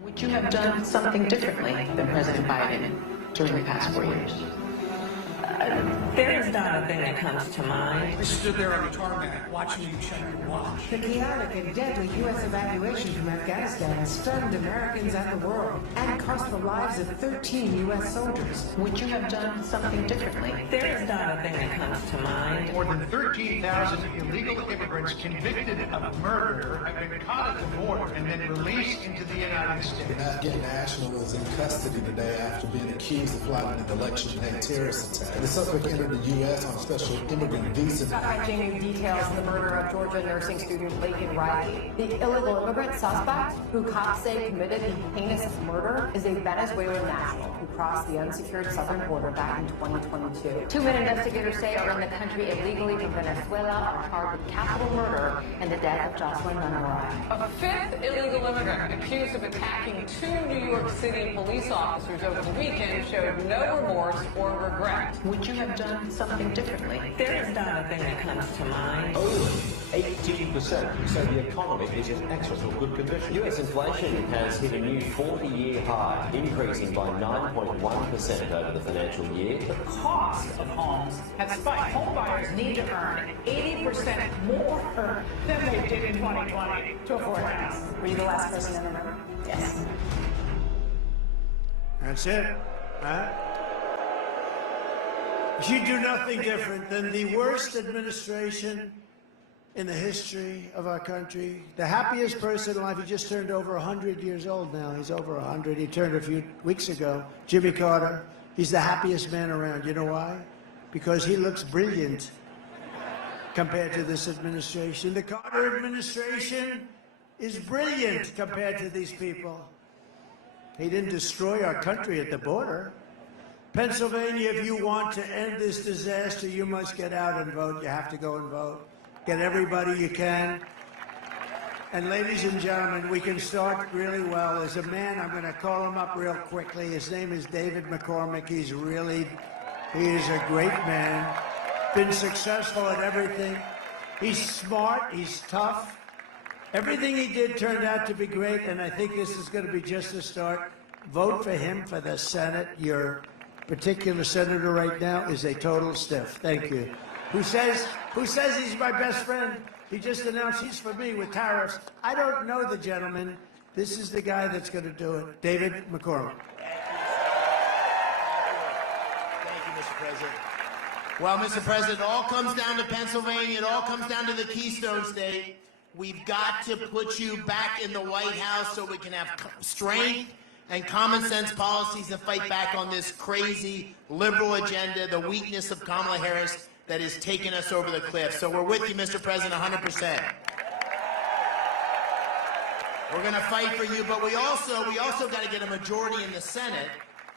Would you have done something differently than President Biden during the past 4 years? There is not a thing that comes to mind. I stood there on the tarmac watching you check your watch. The chaotic and deadly U.S. evacuation from Afghanistan stunned Americans and the world and cost the lives of 13 U.S. soldiers. Would you have done something differently? There is not a thing that comes to mind. More than 13,000 illegal immigrants convicted of murder have been caught at the border and then released into the United States. An Afghan national is in custody today after being accused of plotting an election day terrorist attack. The suspect entered the U.S. on a special immigrant visa. Bringing you details of the murder of Georgia nursing student Laken Riley. The illegal immigrant suspect, who cops say committed the heinous murder, is a Venezuelan national who crossed the unsecured southern border back in 2022. 2 men investigators say are in the country illegally from Venezuela are charged with capital murder and the death of Jocelyn Monroe. A 5th illegal immigrant accused of attacking 2 New York City police officers over the weekend showed no remorse or regret. Would you have done something differently? There is not a thing that comes to mind. Only 18% say the economy is in excellent or good condition. US inflation has hit a new 40-year high, increasing by 9.1% over the financial year. The cost of homes has spiked. Home buyers need to earn 80% more than they did in 2020 to afford a house. Were you the last person in the room? Yes. That's it. You do nothing different than the worst administration in the history of our country. The happiest person alive. He just turned over 100 years old now. He's over 100. He turned a few weeks ago. Jimmy Carter. He's the happiest man around. You know why? Because he looks brilliant compared to this administration. The Carter administration is brilliant compared to these people. He didn't destroy our country at the border. Pennsylvania, if you want to end this disaster, you must get out and vote. You have to go and vote. Get everybody you can. And ladies and gentlemen, we can start really well. As a man, I'm going to call him up real quickly. His name is David McCormick. He is a great man. Been successful at everything. He's smart. He's tough. Everything he did turned out to be great, and I think this is going to be just the start. Vote for him for the Senate. Your particular senator right now is a total stiff. Thank you. Who says he's my best friend? He just announced he's for me with tariffs. I don't know the gentleman. This is the guy that's going to do it. David McCormick. Thank you, Mr. President. Well, Mr. President, it all comes down to Pennsylvania. It all comes down to the Keystone State. We've got to put you back in the White House so we can have strength and common sense policies and fight back on this crazy liberal agenda, the weakness of Kamala Harris that is taking us over the cliff. So we're with you, Mr. President, 100%. We're going to fight for you, but we also got to get a majority in the Senate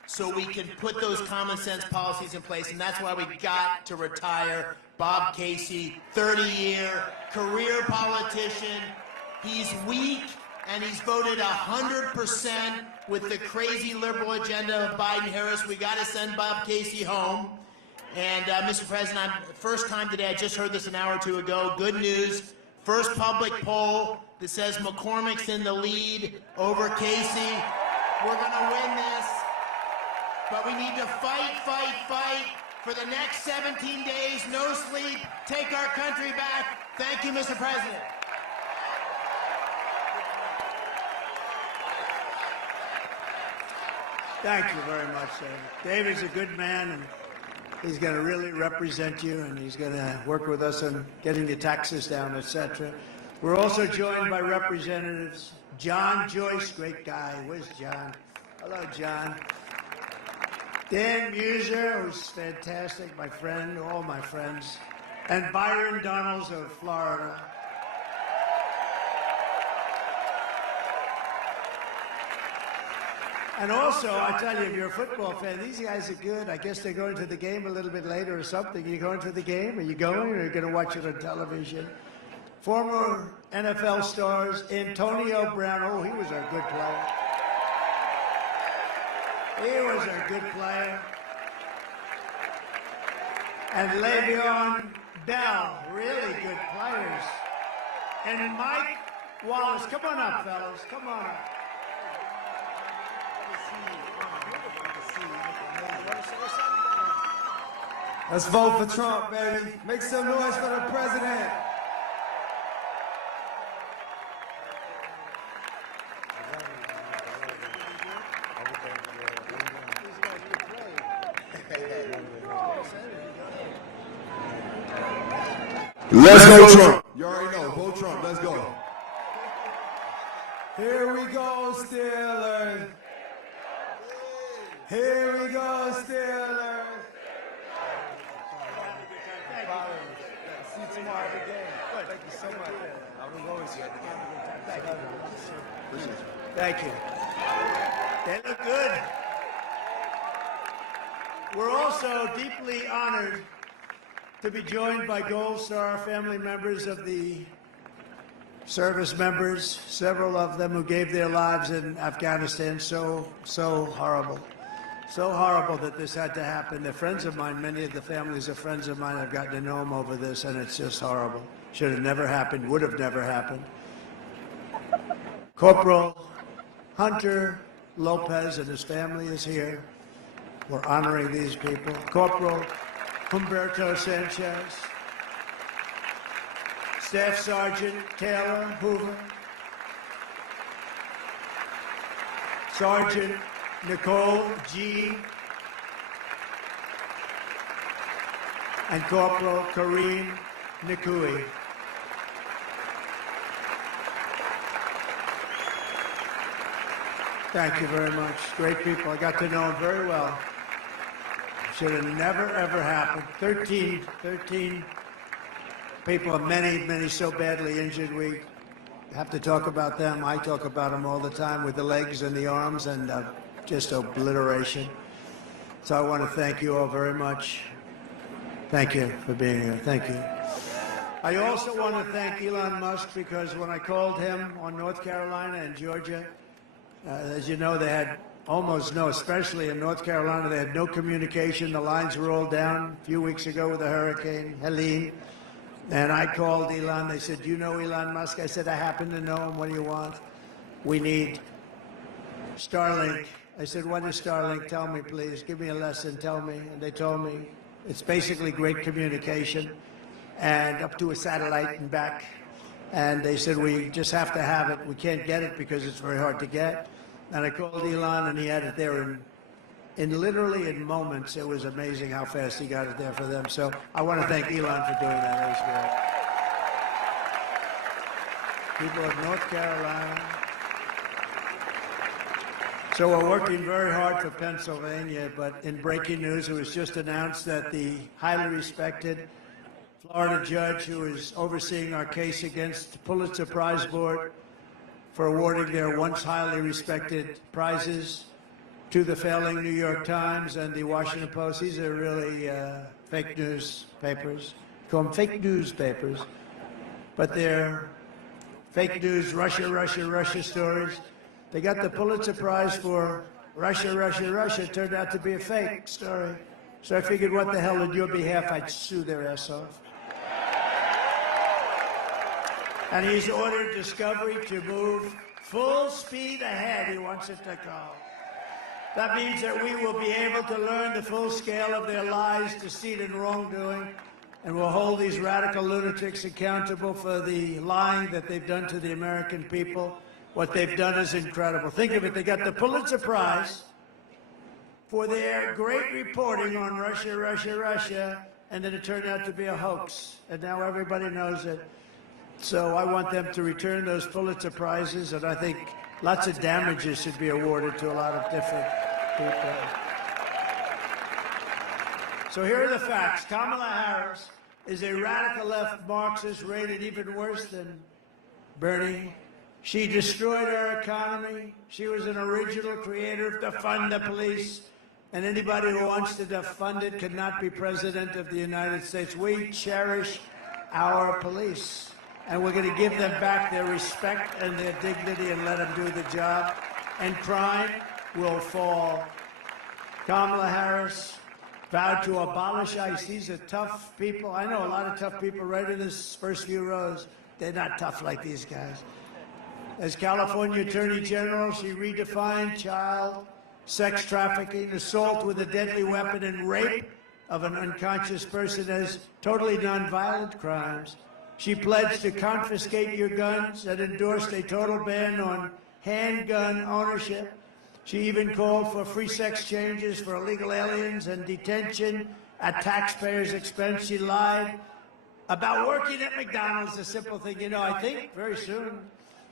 so we can put those common sense policies in place, and that's why we got to retire Bob Casey, 30-year career politician. He's weak, and he's voted 100% with the crazy liberal agenda of Biden-Harris. We got to send Bob Casey home. And, Mr. President, first time today, I just heard this an hour or two ago, good news, first public poll that says McCormick's in the lead over Casey. We're going to win this, but we need to fight for the next 17 days, no sleep, take our country back. Thank you, Mr. President. Thank you very much, David. David's a good man, and he's going to really represent you, and he's going to work with us on getting the taxes down, etc. We're also joined by Representatives John Joyce, great guy. Where's John? Hello, John. Dan Muser, who's fantastic, my friend, all my friends, and Byron Donalds of Florida. And also, I tell you, if you're a football fan, these guys are good. I guess they're going to the game a little bit later or something. Are you going to the game? Are you going, or are you going to watch it on television? Former NFL stars, Antonio Brown. Oh, he was a good player. He was a good player. And Le'Veon Bell, really good players. And Mike Wallace, come on up, fellas, come on up. Let's vote for Trump, baby. Make some noise for the president. Let's go, Trump. You already know. Vote Trump. Let's go. Here we go, Steelers. Here we go, Steelers. See you tomorrow at the game. Thank you so much. I was always here at the game. Thank you. They look good. We're also deeply honored to be joined by Gold Star family members of the service members, several of them who gave their lives in Afghanistan. So horrible. So horrible that this had to happen. They're friends of mine. Many of the families are friends of mine. I've gotten to know them over this, and it's just horrible. Should have never happened, would have never happened. Corporal Hunter Lopez and his family is here. We're honoring these people. Corporal Humberto Sanchez, Staff Sergeant Taylor Hoover, Sergeant Nicole G, and Corporal Kareem Nikui. Thank you very much. Great people. I got to know them very well. Should have never, ever happened. 13 people, many so badly injured. We have to talk about them. I talk about them all the time with the legs and the arms and just obliteration. So I want to thank you all very much. Thank you for being here. Thank you. I also want to thank Elon Musk because when I called him on North Carolina and Georgia, as you know, they had almost no, especially in North Carolina, they had no communication. The lines were all down a few weeks ago with the hurricane, Helene. And I called Elon. They said, do you know Elon Musk? I said, I happen to know him. What do you want? We need Starlink. I said, what is Starlink? Tell me, please. Give me a lesson. Tell me. And they told me it's basically great communication and up to a satellite and back. And they said, we just have to have it. We can't get it because it's very hard to get. And I called Elon, and he had it there in literally in moments. It was amazing how fast he got it there for them. So I want to thank Elon for doing that. That was great. People of North Carolina. So we're working very hard for Pennsylvania, but in breaking news, it was just announced that the highly respected Florida judge who is overseeing our case against the Pulitzer Prize Board for awarding their once highly respected prizes to the failing New York Times and the Washington Post. These are really fake news papers. Call them fake news papers. But they're fake news, Russia stories. They got the Pulitzer Prize for Russia. It turned out to be a fake story. So I figured, what the hell, on your behalf, I'd sue their ass off. And he's ordered Discovery to move full speed ahead. He wants it to go. That means that we will be able to learn the full scale of their lies, deceit, and wrongdoing, and we'll hold these radical lunatics accountable for the lying that they've done to the American people. What they've done is incredible. Think of it. They got the Pulitzer Prize for their great reporting on Russia, and then it turned out to be a hoax, and now everybody knows it. So I want them to return those Pulitzer Prizes, and I think lots of damages should be awarded to a lot of different people. So here are the facts. Kamala Harris is a radical left Marxist rated even worse than Bernie. She destroyed our economy. She was an original creator of defund the police. And anybody who wants to defund it could not be president of the United States. We cherish our police. And we're going to give them back their respect and their dignity and let them do the job. And crime will fall Kamala Harris vowed to abolish ICE. These are tough people. I know a lot of tough people right in this first few rows. They're not tough like these guys. As California Attorney General, she redefined child sex trafficking, assault with a deadly weapon, and rape of an unconscious person as totally nonviolent crimes. She pledged to confiscate your guns and endorsed a total ban on handgun ownership. She even called for free sex changes for illegal aliens and detention at taxpayers' expense. She lied about working at McDonald's, a simple thing. You know, I think very soon,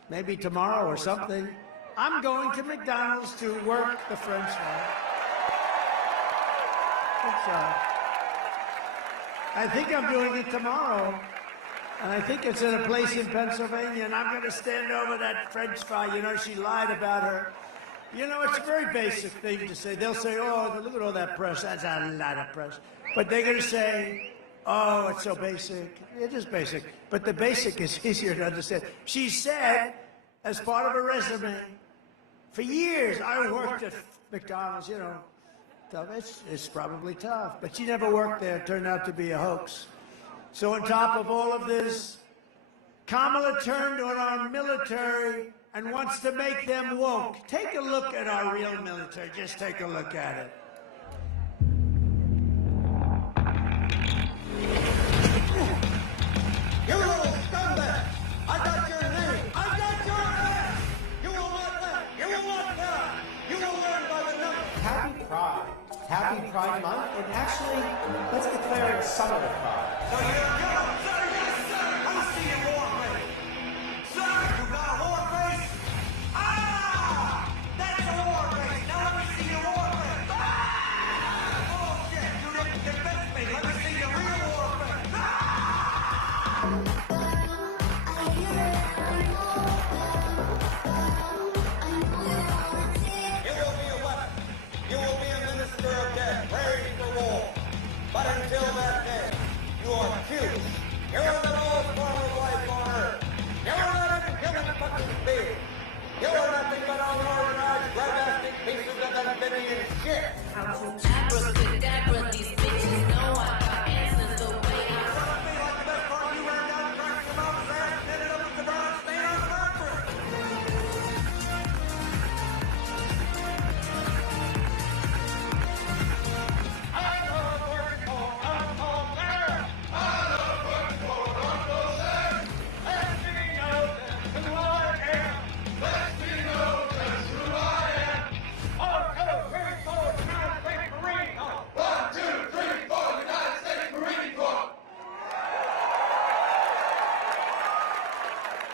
maybe tomorrow or something, I'm going to McDonald's to work the French fry. I think I'm doing it tomorrow. And I think it's in a place in Pennsylvania, and I'm going to stand over that French fry. You know, she lied about her. You know, it's a very basic thing to say. They'll say, oh, look at all that press. That's a lot of press. But they're going to say, oh, it's so basic. It is basic. But the basic is easier to understand. She said, as part of her resume, for years, I worked at McDonald's, you know. It's probably tough. But she never worked there. It turned out to be a hoax. So on top of all of this, Kamala turned on our military and wants to make them woke. Take a look at our real military. Just take a look at it. You little scumbag! I got your name! I got your ass! You will not let! You will not die! You will learn by the number! Happy Pride. Happy Pride Month, and actually, let's declare it Summer of Pride. So you're a sir, yes, sir! Let me see your war face! Sir, you got a war face? Ah! That's a war face! Now let me see your war face! Ah! Oh, shit! You didn't convince me! Let me see your real war face! You will be a weapon. You will be a minister of death, ready for war. But until that day, you are cute. You're the lowest form of life on earth. You're not a human fucking being. You are nothing but unorganized, grabastic pieces of amphibian shit. Abracadabra, these bitches know I got answers the way I run. Be like the best part you ran down, cracked your mom's ass, ended up with the burn stain on the mattress.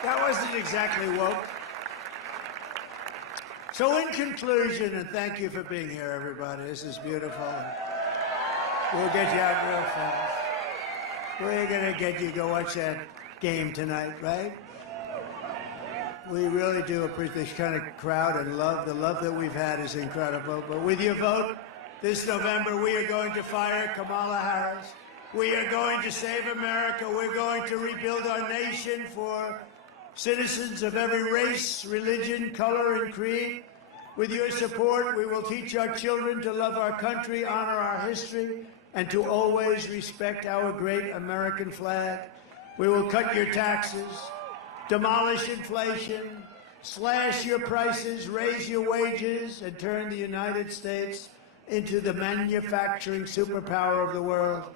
That wasn't exactly woke. So in conclusion, and thank you for being here, everybody. This is beautiful. We'll get you out real fast. We're going to get you to go watch that game tonight, right? We really do appreciate this kind of crowd and love. The love that we've had is incredible. But with your vote, this November, we are going to fire Kamala Harris. We are going to save America. We're going to rebuild our nation for citizens of every race, religion, color, and creed. With your support, we will teach our children to love our country, honor our history, and to always respect our great American flag. We will cut your taxes, demolish inflation, slash your prices, raise your wages, and turn the United States into the manufacturing superpower of the world.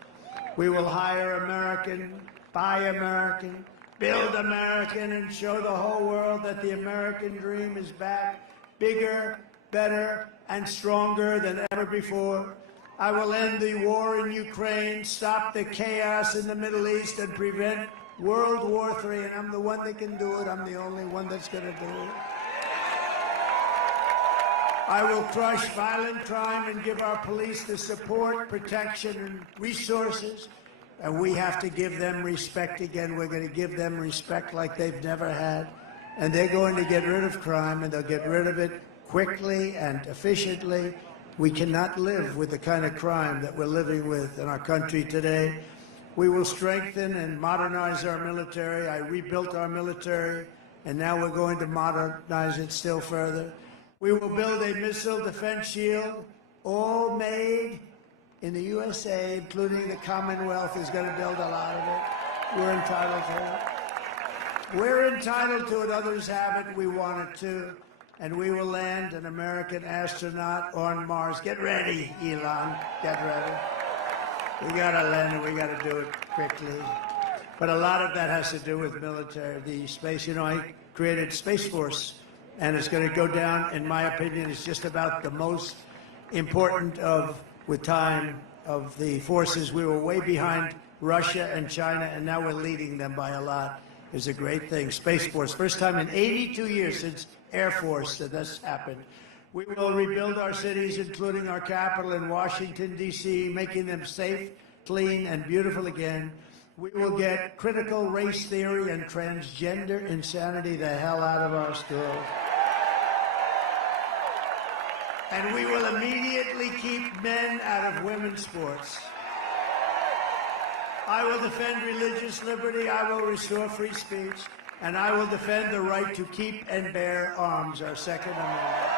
We will hire American, buy American, build American, and show the whole world that the American dream is back, bigger, better, and stronger than ever before. I will end the war in Ukraine, stop the chaos in the Middle East, and prevent World War III, and I'm the one that can do it. I'm the only one that's going to do it. I will crush violent crime and give our police the support, protection, and resources. And we have to give them respect again. We're going to give them respect like they've never had. And they're going to get rid of crime, and they'll get rid of it quickly and efficiently. We cannot live with the kind of crime that we're living with in our country today. We will strengthen and modernize our military. I rebuilt our military, and now we're going to modernize it still further. We will build a missile defense shield all made in the USA, including the Commonwealth is going to build a lot of it. We're entitled to it. We're entitled to it. Others have it. We want it too. And we will land an American astronaut on Mars. Get ready, Elon. Get ready. We got to land it. We got to do it quickly. But a lot of that has to do with military, the space. You know, I created Space Force, and it's going to go down, in my opinion, it's just about the most important with time, of the forces. We were way behind Russia and China, and now we're leading them by a lot. It's a great thing. Space Force, first time in 82 years since Air Force that this happened. We will rebuild our cities, including our capital in Washington, D.C., making them safe, clean, and beautiful again. We will get critical race theory and transgender insanity the hell out of our schools. And we will immediately keep men out of women's sports. I will defend religious liberty, I will restore free speech, and I will defend the right to keep and bear arms, our Second Amendment.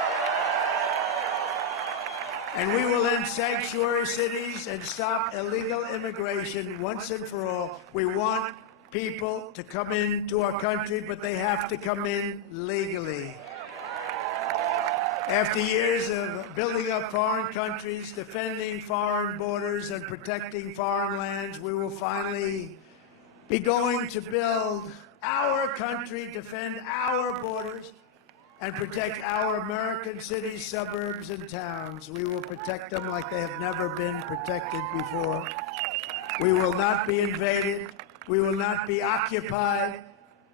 And we will end sanctuary cities and stop illegal immigration once and for all. We want people to come into our country, but they have to come in legally. After years of building up foreign countries, defending foreign borders, and protecting foreign lands, we will finally be going to build our country, defend our borders, and protect our American cities, suburbs, and towns. We will protect them like they have never been protected before. We will not be invaded. We will not be occupied.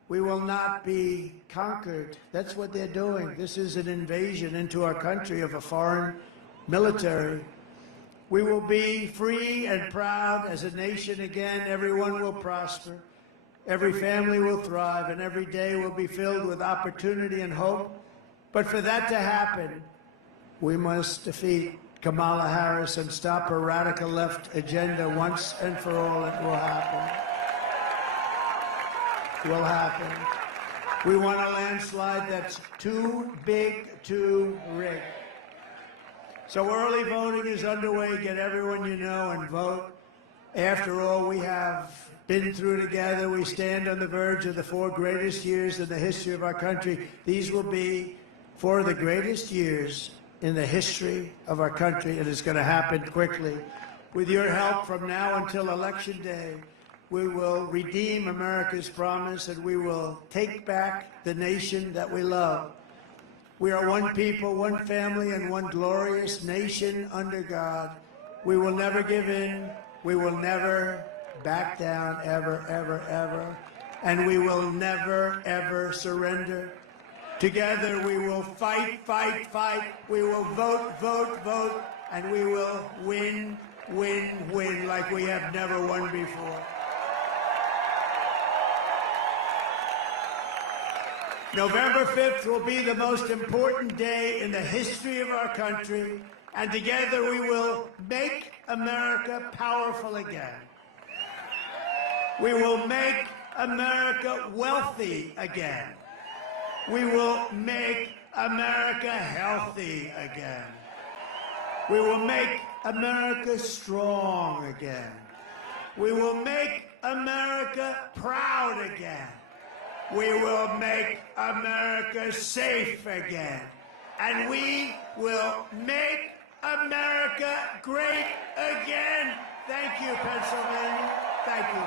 We will not be conquered. That's what they're doing. This is an invasion into our country of a foreign military. We will be free and proud as a nation again. Everyone will prosper. Every family will thrive, and every day will be filled with opportunity and hope. But for that to happen, we must defeat Kamala Harris and stop her radical left agenda once and for all. It will happen. Will happen. We want a landslide that's too big to rig. So early voting is underway. Get everyone you know and vote. After all, we have been through together. We stand on the verge of the 4 greatest years in the history of our country. These will be 4 of the greatest years in the history of our country. It is going to happen quickly. With your help from now until Election Day, we will redeem America's promise, and we will take back the nation that we love. We are one people, one family, and one glorious nation under God. We will never give in. We will never back down, ever, ever, ever. And we will never, ever surrender. Together we will fight, fight, fight. We will vote, vote, vote. And we will win, win, win like we have never won before. November 5th will be the most important day in the history of our country, and together we will make America powerful again. We will make America wealthy again. We will make America healthy again. We will make America strong again. We will make America proud again. We will make America safe again. And we will make America great again. Thank you, Pennsylvania. Thank you.